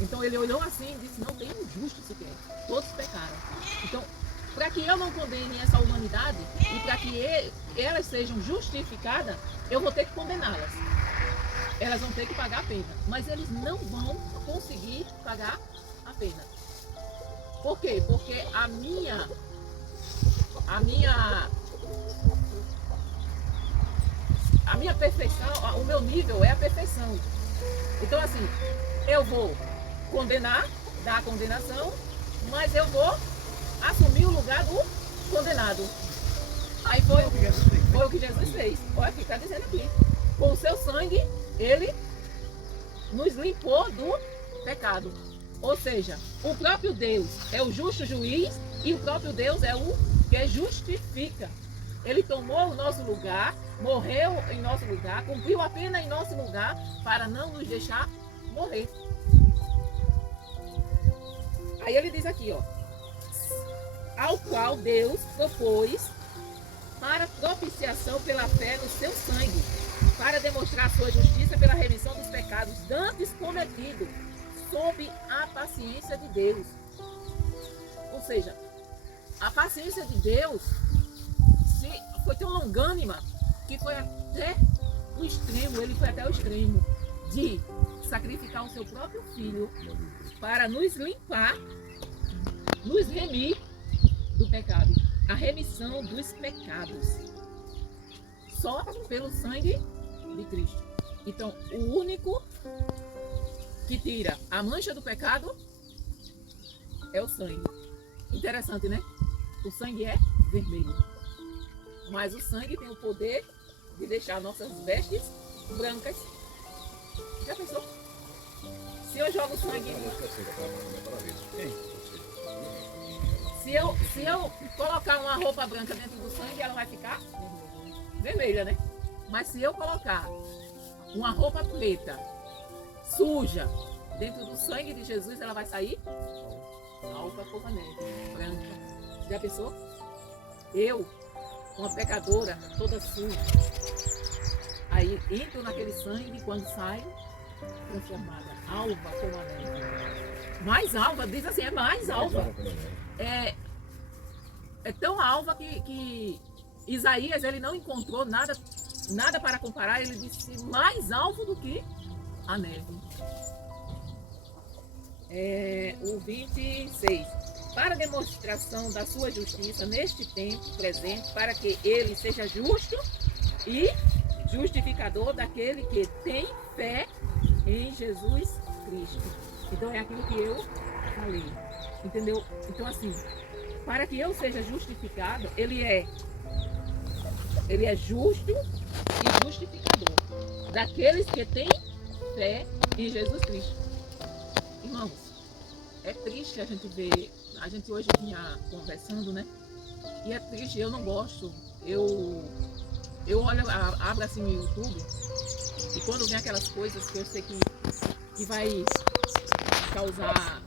Então ele olhou assim e disse, não tem um justo sequer. Todos pecaram. Então, para que eu não condene essa humanidade e para que elas sejam justificadas, eu vou ter que condená-las. Elas vão ter que pagar a pena. Mas eles não vão conseguir pagar a pena. Por quê? Porque a minha perfeição, o meu nível é a perfeição. Então assim, eu vou condenar, dar a condenação, mas eu vou assumir o lugar do condenado. Aí foi o que Jesus fez. Olha aqui, está dizendo aqui. Com o seu sangue, ele nos limpou do pecado. Ou seja, o próprio Deus é o justo juiz e o próprio Deus é o que justifica. Ele tomou o nosso lugar, morreu em nosso lugar, cumpriu a pena em nosso lugar para não nos deixar morrer. Aí ele diz aqui, ó, ao qual Deus propôs para propiciação pela fé no seu sangue, para demonstrar sua justiça pela remissão dos pecados dantes cometidos sob a paciência de Deus. Ou seja, a paciência de Deus foi tão longânima que foi até o extremo, ele foi até o extremo de sacrificar o seu próprio filho para nos limpar, nos remir do pecado, a remissão dos pecados, só pelo sangue de Cristo. Então, o único que tira a mancha do pecado é o sangue. Interessante, né? O sangue é vermelho, mas o sangue tem o poder de deixar nossas vestes brancas. Já pensou? Se eu jogo sangue... Se eu colocar uma roupa branca dentro do sangue, ela vai ficar vermelha, né? Mas se eu colocar uma roupa preta, suja, dentro do sangue de Jesus, ela vai sair alva como a neve, branca. Já pensou? Eu, uma pecadora, toda suja. Aí entro naquele sangue e quando saio, transformada, alva como a neve. Mais alva, diz assim, é mais alva. É tão alva que Isaías ele não encontrou nada para comparar, ele disse mais alvo do que a neve. O 26. Para demonstração da sua justiça neste tempo presente, para que ele seja justo e justificador daquele que tem fé em Jesus Cristo. Então é aquilo que eu falei. Entendeu? Então assim, para que eu seja justificado, ele é justo e justificador daqueles que têm fé em Jesus Cristo. Irmãos, é triste a gente ver, a gente hoje vinha conversando, né? E é triste, eu não gosto. Eu olho, abro assim o YouTube e quando vem aquelas coisas que eu sei que vai causar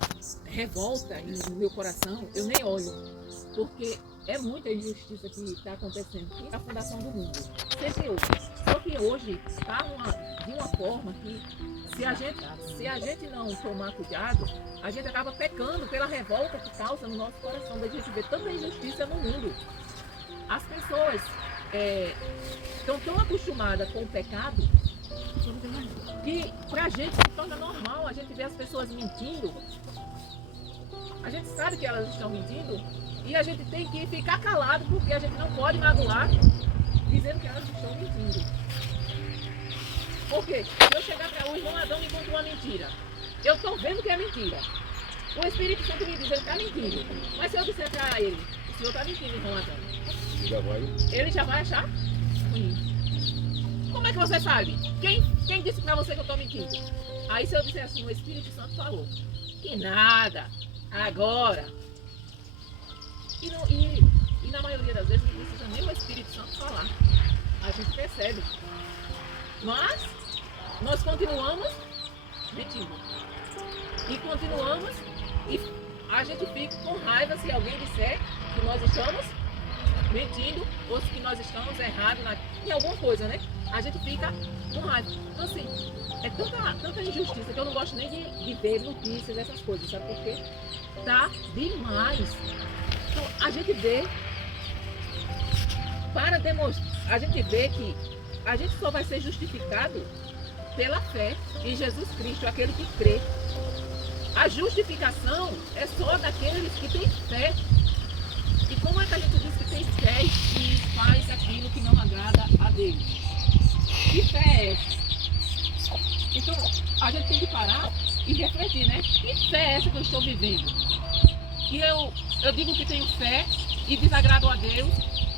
revolta no meu coração, eu nem olho. Porque é muita injustiça que está acontecendo aqui na fundação do mundo. Sempre houve. Só que hoje está de uma forma que se a gente não tomar cuidado, a gente acaba pecando pela revolta que causa no nosso coração, da gente ver tanta injustiça no mundo. As pessoas estão tão acostumadas com o pecado que pra gente se torna normal a gente ver as pessoas mentindo. A gente sabe que elas estão mentindo e a gente tem que ficar calado porque a gente não pode magoar dizendo que elas estão mentindo. Por quê? Se eu chegar para o irmão Adão e me contar uma mentira, eu estou vendo que é mentira. O Espírito Santo me diz, ele está mentindo. Mas se eu disser para ele, o senhor está mentindo, irmão Adão, ele já vai achar ruim. Como é que você sabe? Quem disse para você que eu estou mentindo? Aí se eu disser assim, o Espírito Santo falou. Que nada, agora. E na maioria das vezes não precisa nem o Espírito Santo falar. A gente percebe. Mas nós continuamos mentindo. E continuamos e a gente fica com raiva se alguém disser que nós estamos mentindo ou que nós estamos errados em alguma coisa, né? A gente fica com raiva. Então assim, é tanta injustiça que eu não gosto nem de ver notícias, essas coisas, sabe por quê? Tá demais. Então a gente vê, para demonstrar, a gente vê que a gente só vai ser justificado pela fé em Jesus Cristo, aquele que crê. A justificação é só daqueles que têm fé. E como é que a gente diz que tem fé e faz aquilo que não agrada a Deus? Que fé é essa? Então, a gente tem que parar e refletir, né? Que fé é essa que eu estou vivendo? Que eu digo que tenho fé e desagrado a Deus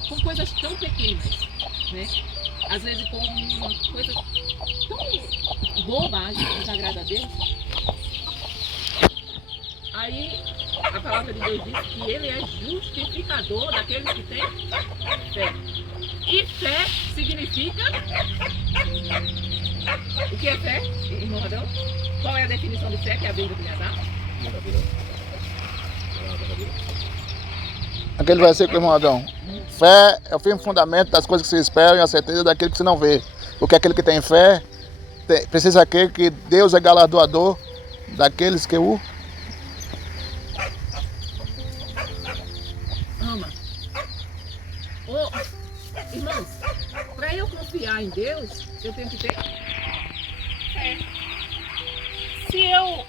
com coisas tão pequenas, né? Às vezes com uma coisa tão bobagem que desagrada a Deus. Aí a palavra de Deus diz que ele é justificador daqueles que têm fé. E fé significa... O que é fé, irmão Adão? Qual é a definição de fé que a Bíblia me dá? Aquele versículo, irmão Adão. Fé é o firme fundamento das coisas que se esperam e a certeza daquilo que se não vê. Porque aquele que tem fé precisa crer que Deus é galardoador daqueles que o ama. Irmãos, para eu confiar em Deus, eu tenho que ter fé. Se eu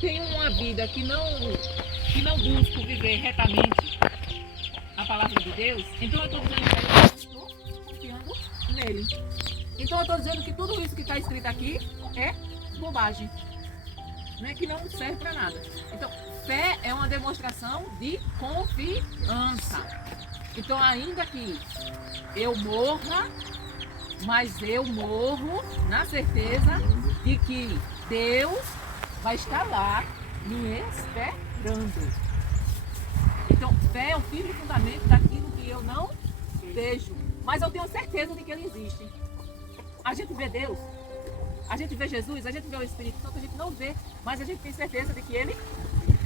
tenho uma vida que não busco viver retamente a palavra de Deus, então eu estou dizendo que eu estou confiando nele. Então eu estou dizendo que tudo isso que está escrito aqui é bobagem, né? Que não serve para nada. Então, fé é uma demonstração de confiança. Então, ainda que eu morra, mas eu morro na certeza de que Deus vai estar lá me esperando. Então, fé é o firme fundamento daquilo que eu não vejo, mas eu tenho certeza de que ele existe. A gente vê Deus, a gente vê Jesus, a gente vê o Espírito Santo, a gente não vê, mas a gente tem certeza de que ele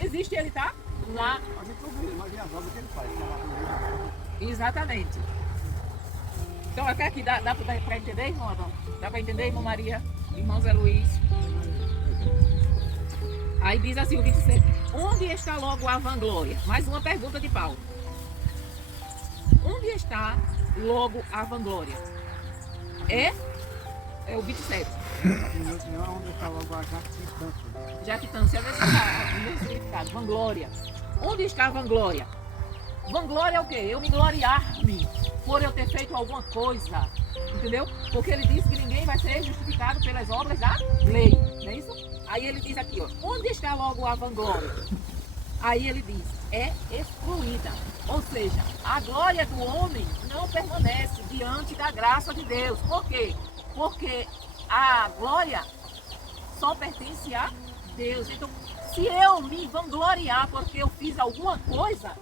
existe, ele está lá. A gente não vê, mas é as obras que ele faz. Exatamente. Então, até aqui, dá para entender, irmão Adão? Dá para entender, irmão Maria? Irmão Zé Luiz? Aí diz assim o 27. Onde está logo a vanglória? Mais uma pergunta de Paulo. Onde está logo a vanglória? É o 27. Não é onde está logo a jactância. Jactância é o significado. Vanglória. Onde está a vanglória? Vanglória é o quê? Eu me gloriar-me por eu ter feito alguma coisa. Entendeu? Porque ele diz que ninguém vai ser justificado pelas obras da lei. Não é isso? Aí ele diz aqui, ó, onde está logo a vanglória? Aí ele diz, é excluída. Ou seja, a glória do homem não permanece diante da graça de Deus. Por quê? Porque a glória só pertence a Deus. Então, se eu me vangloriar porque eu fiz alguma coisa,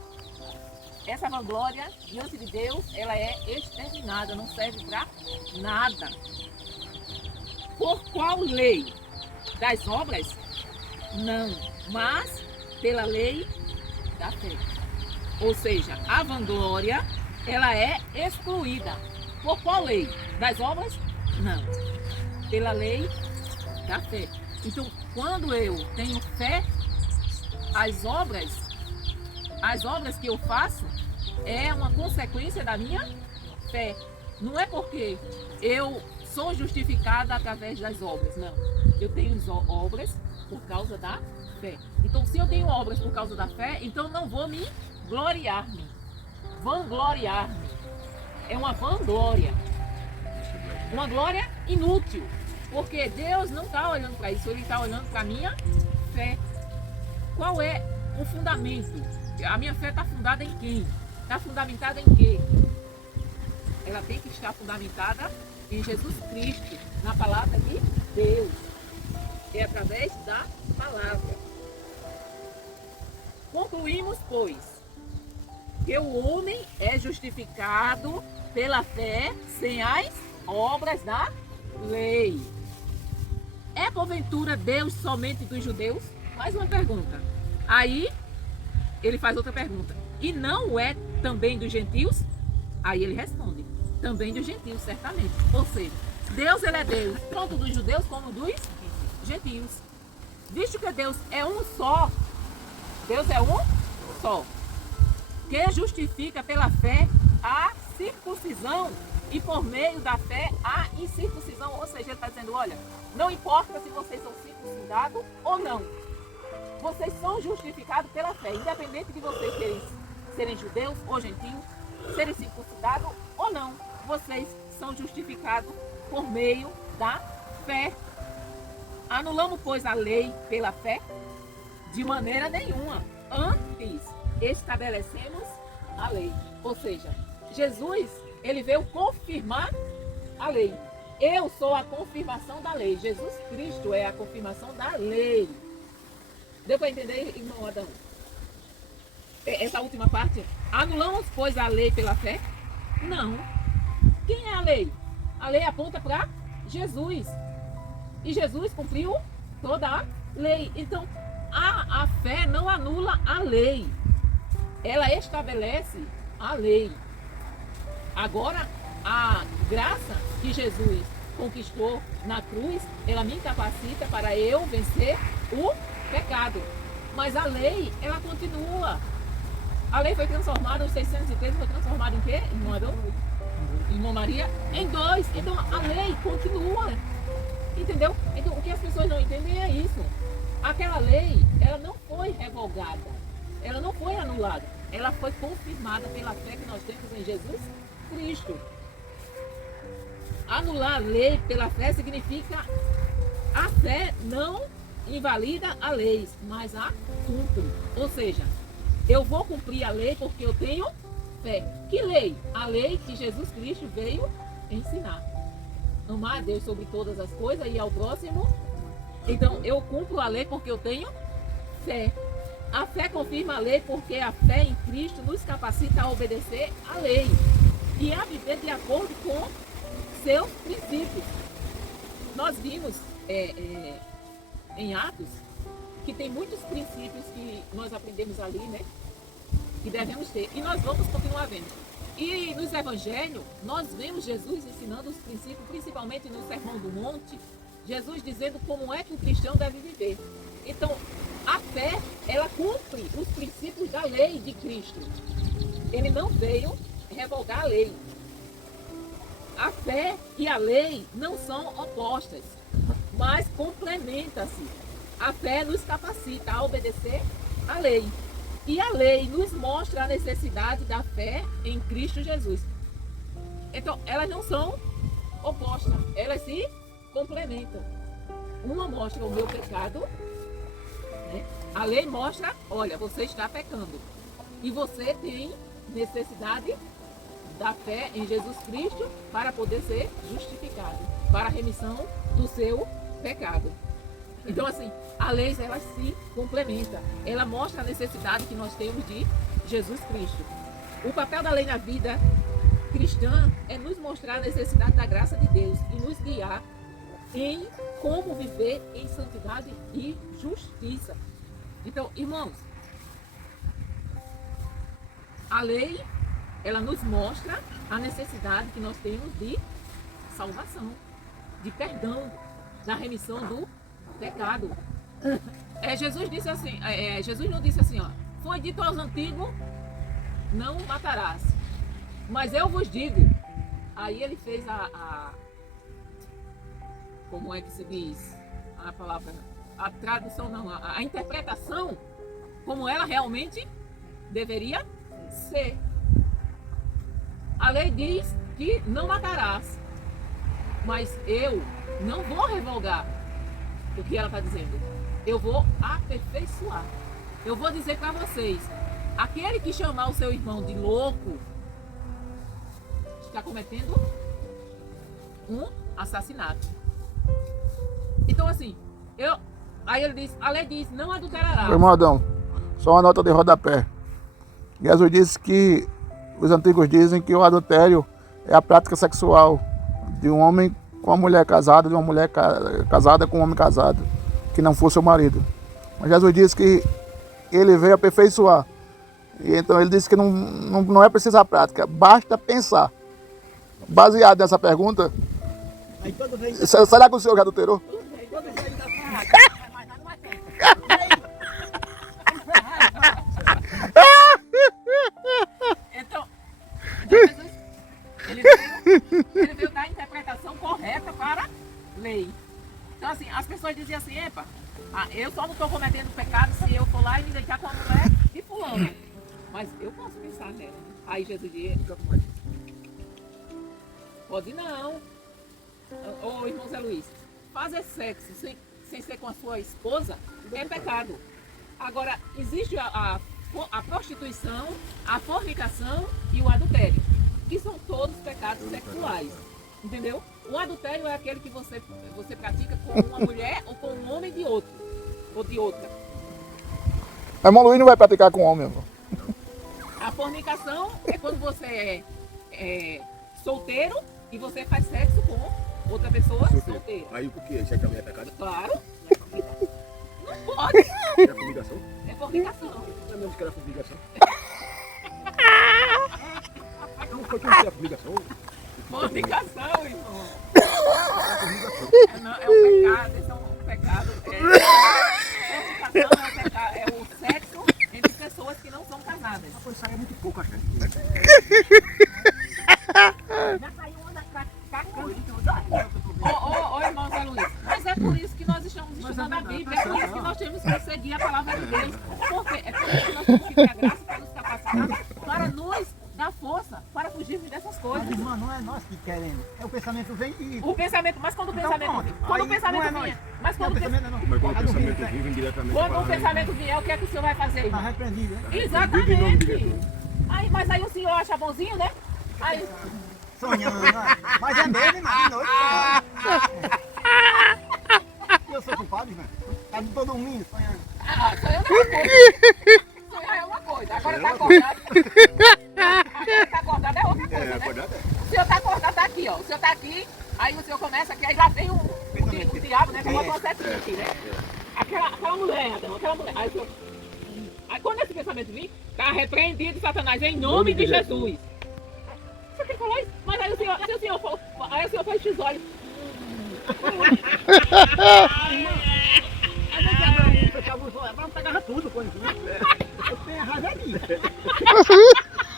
essa vanglória diante de Deus, ela é exterminada, não serve para nada. Por qual lei? Das obras? Não, mas pela lei da fé. Ou seja, a vanglória, ela é excluída. Por qual lei? Das obras? Não. Pela lei da fé. Então, quando eu tenho fé, as obras que eu faço é uma consequência da minha fé. Não é porque eu sou justificada através das obras, não. Eu tenho obras por causa da fé. Então, se eu tenho obras por causa da fé, então não vou me gloriar-me. Vangloriar-me. É uma vanglória. Uma glória inútil. Porque Deus não está olhando para isso, Ele está olhando para a minha fé. Qual é o fundamento? A minha fé está fundada em quem? Está fundamentada em quê? Ela tem que estar fundamentada em Jesus Cristo, na palavra de Deus. É através da palavra. Concluímos, pois, que o homem é justificado pela fé sem as obras da lei. É porventura Deus somente dos judeus? Mais uma pergunta. Aí ele faz outra pergunta. E não é também dos gentios? Aí ele responde. Também dos gentios, certamente. Ou seja, Deus ele é Deus, tanto dos judeus como dos gentios. Visto que Deus é um só, Deus é um só, que justifica pela fé a circuncisão e por meio da fé a incircuncisão. Ou seja, ele está dizendo, olha, não importa se vocês são circuncidados ou não, vocês são justificados pela fé, independente de vocês serem judeus ou gentios, serem circuncidados ou não, vocês são justificados por meio da fé. Anulamos, pois, a lei pela fé? De maneira nenhuma. Antes, estabelecemos a lei. Ou seja, Jesus, ele veio confirmar a lei. Eu sou a confirmação da lei. Jesus Cristo é a confirmação da lei. Deu para entender, irmão Adão? Essa última parte. Anulamos, pois, a lei pela fé? Não. Quem é a lei? A lei aponta para Jesus. E Jesus cumpriu toda a lei. Então, a fé não anula a lei. Ela estabelece a lei. Agora, a graça que Jesus conquistou na cruz, ela me capacita para eu vencer o pecado. Mas a lei, ela continua. A lei foi transformada, os 613 foi transformada em quê, irmão Adão? Irmã Maria? Em 2. Então, a lei continua. Entendeu? Então, o que as pessoas não entendem é isso. Aquela lei, ela não foi revogada. Ela não foi anulada. Ela foi confirmada pela fé que nós temos em Jesus Cristo. Anular a lei pela fé significa a fé não invalida a lei, mas a cumpre. Ou seja, eu vou cumprir a lei porque eu tenho fé. Que lei? A lei que Jesus Cristo veio ensinar. Amar a Deus sobre todas as coisas e ao próximo. Então, eu cumpro a lei porque eu tenho fé. A fé confirma a lei porque a fé em Cristo nos capacita a obedecer a lei e a viver de acordo com seus princípios. Nós vimos em Atos que tem muitos princípios que nós aprendemos ali, né? Que devemos ter. E nós vamos continuar vendo. E nos evangelhos, nós vemos Jesus ensinando os princípios, principalmente no Sermão do Monte, Jesus dizendo como é que o cristão deve viver. Então, a fé, ela cumpre os princípios da lei de Cristo. Ele não veio revogar a lei. A fé e a lei não são opostas, mas complementam-se. A fé nos capacita a obedecer a lei. E a lei nos mostra a necessidade da fé em Cristo Jesus. Então, elas não são opostas, elas se complementam. Uma mostra o meu pecado, né? A lei mostra, olha, você está pecando. E você tem necessidade da fé em Jesus Cristo para poder ser justificado, para a remissão do seu pecado. Então, assim, a lei, ela se complementa. Ela mostra a necessidade que nós temos de Jesus Cristo. O papel da lei na vida cristã é nos mostrar a necessidade da graça de Deus e nos guiar em como viver em santidade e justiça. Então, irmãos, A lei, ela nos mostra a necessidade que nós temos de salvação, de perdão, da remissão do pecado. Jesus disse assim, Jesus não disse assim, ó, foi dito aos antigos, não matarás. Mas eu vos digo, aí ele fez como é que se diz a palavra, a tradução não, a interpretação, como ela realmente deveria ser. A lei diz que não matarás, mas eu não vou revogar o que ela está dizendo. Eu vou aperfeiçoar. Eu vou dizer para vocês, aquele que chamar o seu irmão de louco está cometendo um assassinato. Então assim, aí ele diz, a lei diz, não adulterarás. Irmão Adão, só uma nota de rodapé. Jesus disse que os antigos dizem que o adultério é a prática sexual de um homem com uma mulher casada, de uma mulher casada com um homem casado, que não fosse o marido. Mas Jesus disse que ele veio aperfeiçoar. E então ele disse que não é preciso a prática, basta pensar. Baseado nessa pergunta, Aí todos eles será que o senhor já adulterou? todos eles da mas não é tempo. Então Jesus, ele veio dar a interpretação correta para a lei. Então assim, as pessoas diziam assim, epa, eu só não estou cometendo pecado se eu for lá e me deitar com a mulher de fulano. Mas eu posso pensar nela. Aí Jesus disse, pode não. Ô irmão Zé Luiz, fazer sexo sem ser com a sua esposa é pecado. Agora, existe a prostituição, a fornicação e o adultério, que são todos pecados sexuais. Entendeu? O adultério é aquele que você pratica com uma mulher ou com um homem de outro, ou de outra. Irmão Luiz não vai praticar com homem, irmão. A fornicação é quando você é solteiro e você faz sexo com outra pessoa solteira. Aí por que? Isso aí também é pecado? Claro. Não pode. É fumigação? É fornicação. Não é mesmo que era fumigação? Não foi que não era fumigação? Fornicação, irmão. É um pecado, esse é um pecado. Fornicação é um pecado, é o sexo entre pessoas que não são casadas. Mas isso aí é muito pouco, acho. Já saiu uma das cacas e tudo. Ô, irmão Zé Luiz, mas é por isso que nós estamos estudando a Bíblia, é por isso que nós temos que seguir a palavra de Deus. Porque é por isso que nós temos que ter a graça para nos capacitar, para nos dar força, para fugirmos dessas coisas. Mas, irmã, não é nós que queremos. É o pensamento vem e... O pensamento, mas quando o pensamento, pronto. quando o Aí pensamento não é vier, nós. mas quando o pensamento não. Mas quando o A dúvida, pensamento né? vive indiretamente quando o para pensamento vier, o que é que o senhor vai fazer, Tá irmão? repreendido, né? Exatamente. Aí, mas aí o senhor acha bonzinho, né? Aí, Sonhando, né? Mas é mesmo, irmã, de noite. E eu sou culpado, irmã. Tá todo domingo sonhando. sonhando é uma coisa. Sonhar é uma coisa. Agora tá acordado. Agora tá acordado é outra coisa, né? acordado O senhor tá acordado, tá aqui, ó. O senhor tá aqui, aí o senhor começa aqui, aí já vem o diabo, né? Que botou uma setinha aqui, né? Aquela mulher, Adão, aquela mulher. Aí, o senhor, aí quando esse pensamento vir, tá repreendido, Satanás, em nome de Jesus. Você quer falar isso? Mas aí o senhor, se o senhor for, aí o senhor faz os olhos. Vamos pegar tudo quando eu tenho errado aqui.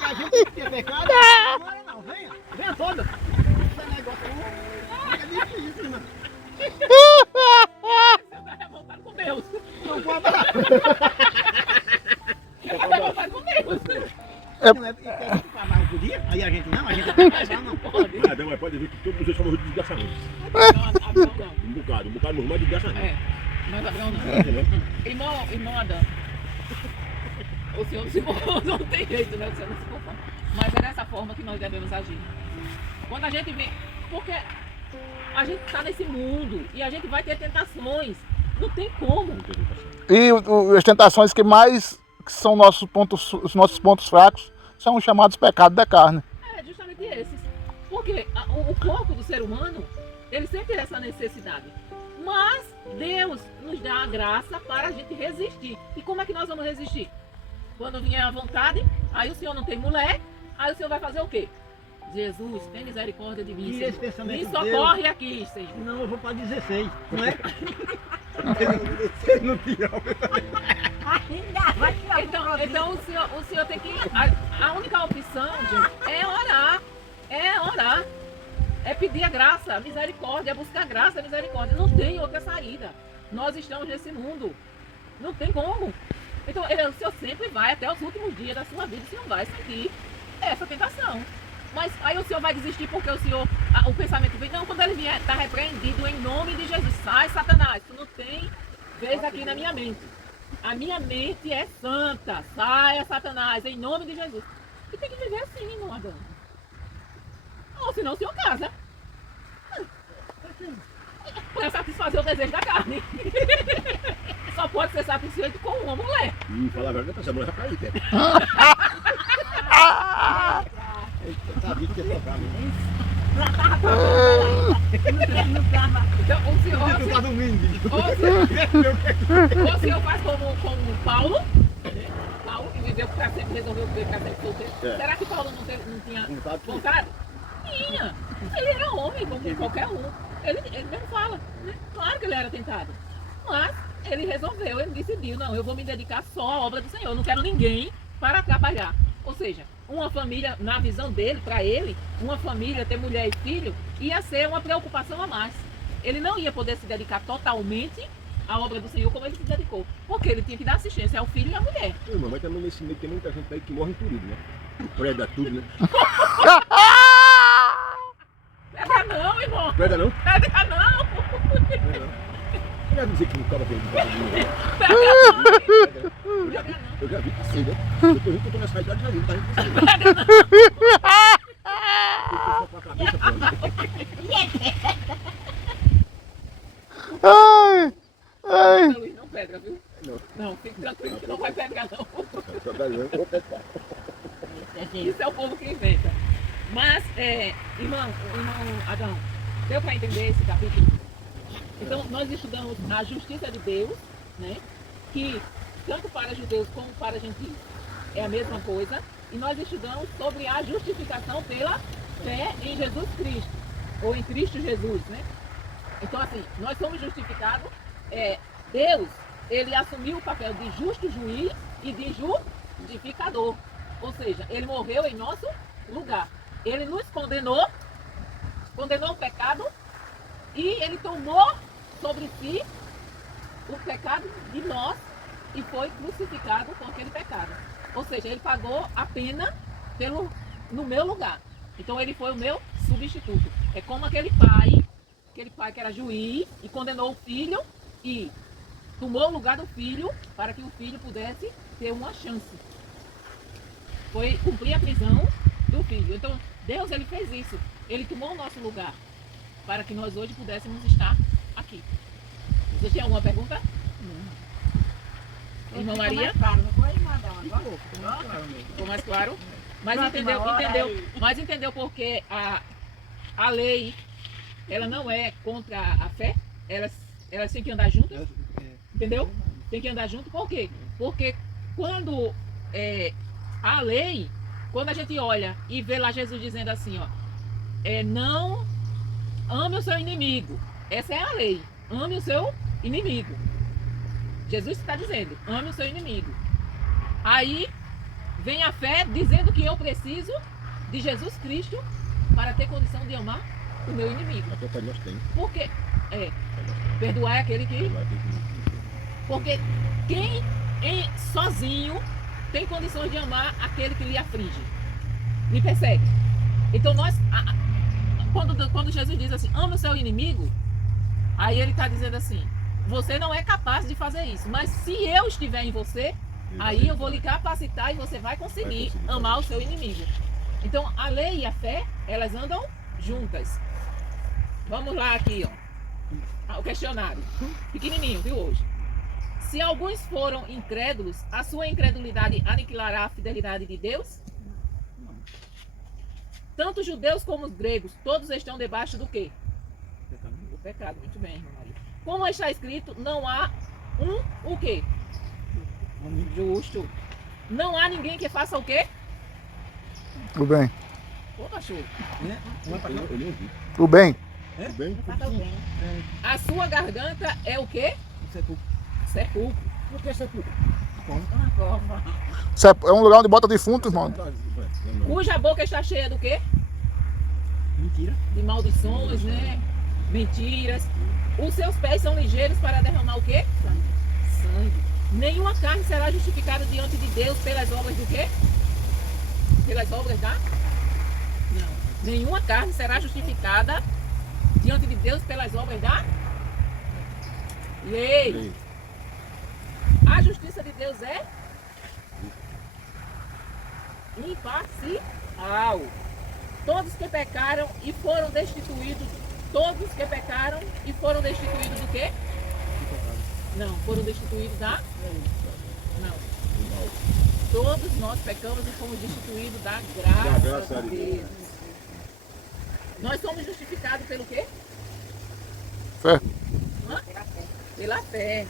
A gente tem pecado, não, venha. Venha toda. Esse negócio aí é difícil, mano. Você tá revoltado com Deus. Não pode dar. Você tá revoltado com Deus. Não é porque a gente faz mais um dia, aí a gente não pode. Adão, mas pode ver que todos vocês somos de desgraçamento. Adão não. Um bocado normal de desgraçamento. É, mas Adão não. Irmão Adão. O senhor se não tem jeito, né? O senhor não se conforma. Mas é dessa forma que nós devemos agir. Quando a gente vê. Porque a gente está nesse mundo e a gente vai ter tentações. Não tem como. E as tentações que mais são os nossos pontos fracos são os chamados pecados da carne. É, justamente esses. Porque o corpo do ser humano, ele sempre tem essa necessidade. Mas Deus nos dá a graça para a gente resistir. E como é que nós vamos resistir? Quando vier a vontade, Aí o senhor não tem mulher, aí o senhor vai fazer o quê? Jesus, tem misericórdia de mim, E esse pensamento me de socorre aqui, Senhor. Não, eu vou para 16, não é? Não tinha. Então o senhor tem que. A única opção, gente, é orar. É orar. É pedir a graça, a misericórdia, é buscar graça, a misericórdia. Não tem outra saída. Nós estamos nesse mundo. Não tem como. Então o senhor sempre vai até os últimos dias da sua vida, o senhor vai seguir essa tentação. Mas aí o senhor vai desistir porque o pensamento vem. Não, quando ele vier, está repreendido em nome de Jesus. Sai, Satanás, tu não tem vez aqui na minha mente. A minha mente é santa. Saia, Satanás, em nome de Jesus. E tem que viver assim, irmão Adão. Ou senão o senhor casa. Para satisfazer o desejo da carne. Só pode ser satisfeito com uma mulher. Fala a verdade, essa mulher vai cair, né? Eu sabia que ia tocar, né? Então o senhor. Tu tá dormindo, bicho. Ou o senhor faz como Paulo. Paulo que viveu para sempre, resolveu ficar sempre solteiro. É. Será que Paulo não tinha Vontade? vontade? Tinha. Ele era homem, como qualquer um. Ele mesmo fala, né? Claro que ele era tentado. Mas ele resolveu, ele decidiu, não, eu vou me dedicar só à obra do Senhor. Eu não quero ninguém para atrapalhar. Ou seja, uma família, na visão dele, para ele, uma família, ter mulher e filho, ia ser uma preocupação a mais. Ele não ia poder se dedicar totalmente à obra do Senhor como ele se dedicou. Porque ele tinha que dar assistência ao filho e à mulher. Irmão, mas também nesse meio tem muita gente aí que morre em tudo, né? Preda tudo, né? Pega não, irmão. Preda não? Pega não. Eu já disse que não estava perdendo Eu já vi que sim, né? Eu tô rindo que eu tô nessa idade, já vi, tá rindo que sim. Eu tô só com a cabeça plana. Ai, Luiz, não pedra, viu? Não. Não, fique tranquilo que não vai pegar não. Tô velho, eu vou pescar. Isso é o povo que inventa. Mas, irmão Adão, deu para entender esse capítulo? Então, nós estudamos a justiça de Deus, né? Que tanto para judeus como para gentios é a mesma coisa. E nós estudamos sobre a justificação pela fé em Jesus Cristo, ou em Cristo Jesus, né? Então, assim, nós somos justificados. Deus, ele assumiu o papel de justo juiz e de justificador. Ou seja, ele morreu em nosso lugar. Ele nos condenou o pecado e ele tomou sobre si o pecado de nós e foi crucificado por aquele pecado. Ou seja, ele pagou a pena no meu lugar. Então ele foi o meu substituto. É como aquele pai que era juiz e condenou o filho e tomou o lugar do filho para que o filho pudesse ter uma chance. Foi cumprir a prisão do filho. Então Deus, ele fez isso. Ele tomou o nosso lugar para que nós hoje pudéssemos estar aqui. Você tinha alguma pergunta? Não. Irmã Maria? Ficou mais claro? Mas entendeu porque a lei, ela não é contra a fé? Elas têm que andar juntas? Entendeu? Tem que andar junto. Por quê? Porque quando a lei, quando a gente olha e vê lá Jesus dizendo assim, ó, não ame o seu inimigo. Essa é a lei. Ame o seu inimigo. Jesus está dizendo, ame o seu inimigo. Aí vem a fé dizendo que eu preciso de Jesus Cristo para ter condição de amar o meu inimigo. Até para nós tem. Porque perdoar é aquele que... Porque quem sozinho tem condições de amar aquele que lhe aflige, lhe persegue. Então quando Jesus diz assim, ama o seu inimigo, aí ele está dizendo assim, você não é capaz de fazer isso, mas se eu estiver em você, aí eu vou lhe capacitar e você vai conseguir amar o seu inimigo. Então a lei e a fé, elas andam juntas. Vamos lá aqui, ó, o questionário, pequenininho, viu, hoje. Se alguns foram incrédulos, a sua incredulidade aniquilará a fidelidade de Deus? Não. Tanto os judeus como os gregos, todos estão debaixo do quê? Do pecado. Muito bem, irmã Maria. Como está escrito, não há o quê? Justo. Não há ninguém que faça o quê? Tudo bem? Ô, cachorro. Né? Não é pra Eu nem vi. Tudo bem? Tudo bem? A sua garganta é o quê? Sepulcro. Por que você tudo? Uma cova. É um lugar onde bota defunto, irmão. Cuja boca está cheia do quê? Mentira. De maldições, né? Mentiras. Os seus pés são ligeiros para derramar o quê? Sangue. Nenhuma carne será justificada diante de Deus pelas obras do quê? Pelas obras da? Não. Nenhuma carne será justificada diante de Deus pelas obras da? Lei. A justiça de Deus é imparcial. Todos que pecaram e foram destituídos, todos que pecaram e foram destituídos do quê? Não, foram destituídos da? Não. Todos nós pecamos e fomos destituídos da graça de Deus. Nós somos justificados pelo quê? Fé. Hã? Pela fé.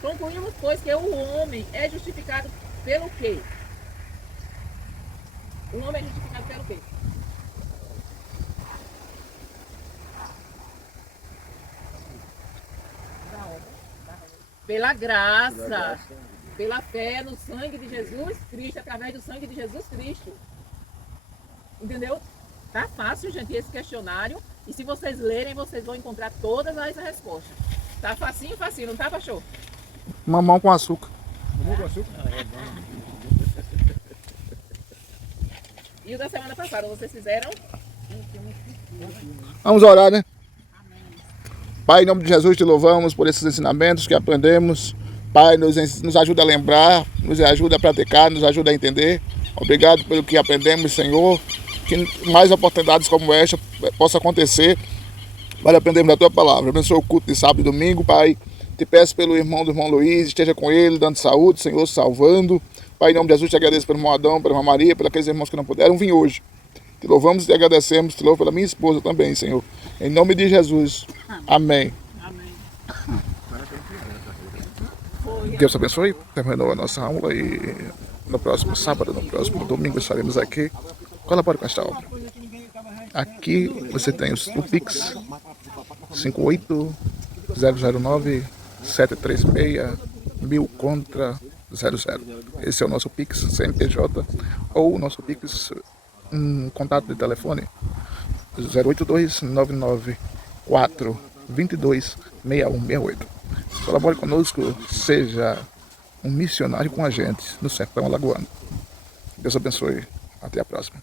Concluímos, pois, que o homem é justificado pelo quê? O homem é justificado pelo quê? Pela graça. Pela fé no sangue de Jesus Cristo, através do sangue de Jesus Cristo. Entendeu? Tá fácil, gente, esse questionário. E se vocês lerem, vocês vão encontrar todas as respostas. Tá facinho, facinho, não tá, pastor? Mamão com açúcar. E o da semana passada, vocês fizeram? Vamos orar, né? Pai, em nome de Jesus, te louvamos por esses ensinamentos que aprendemos. Pai, nos ajuda a lembrar, nos ajuda a praticar, nos ajuda a entender. Obrigado pelo que aprendemos, Senhor. Que mais oportunidades como esta possam acontecer para aprendermos da Tua Palavra. Abençoa o culto de sábado e domingo, Pai. Te peço pelo irmão do irmão Luiz, esteja com ele, dando saúde, Senhor, salvando. Pai, em nome de Jesus, te agradeço pelo irmão Adão, pela irmã Maria, pelos aqueles irmãos que não puderam vir hoje. Te louvamos e te agradecemos, te louvo pela minha esposa também, Senhor. Em nome de Jesus. Amém. Amém. Deus abençoe. Terminou a nossa aula e no próximo sábado, no próximo domingo estaremos aqui. Colabore com esta obra. Aqui você tem o Pix 58009-736-1000 contra 00. Esse é o nosso Pix CNPJ ou o nosso Pix contato de telefone 082-994-22-6168. Colabore conosco, seja um missionário com a gente no sertão alagoano. Deus abençoe. Até a próxima.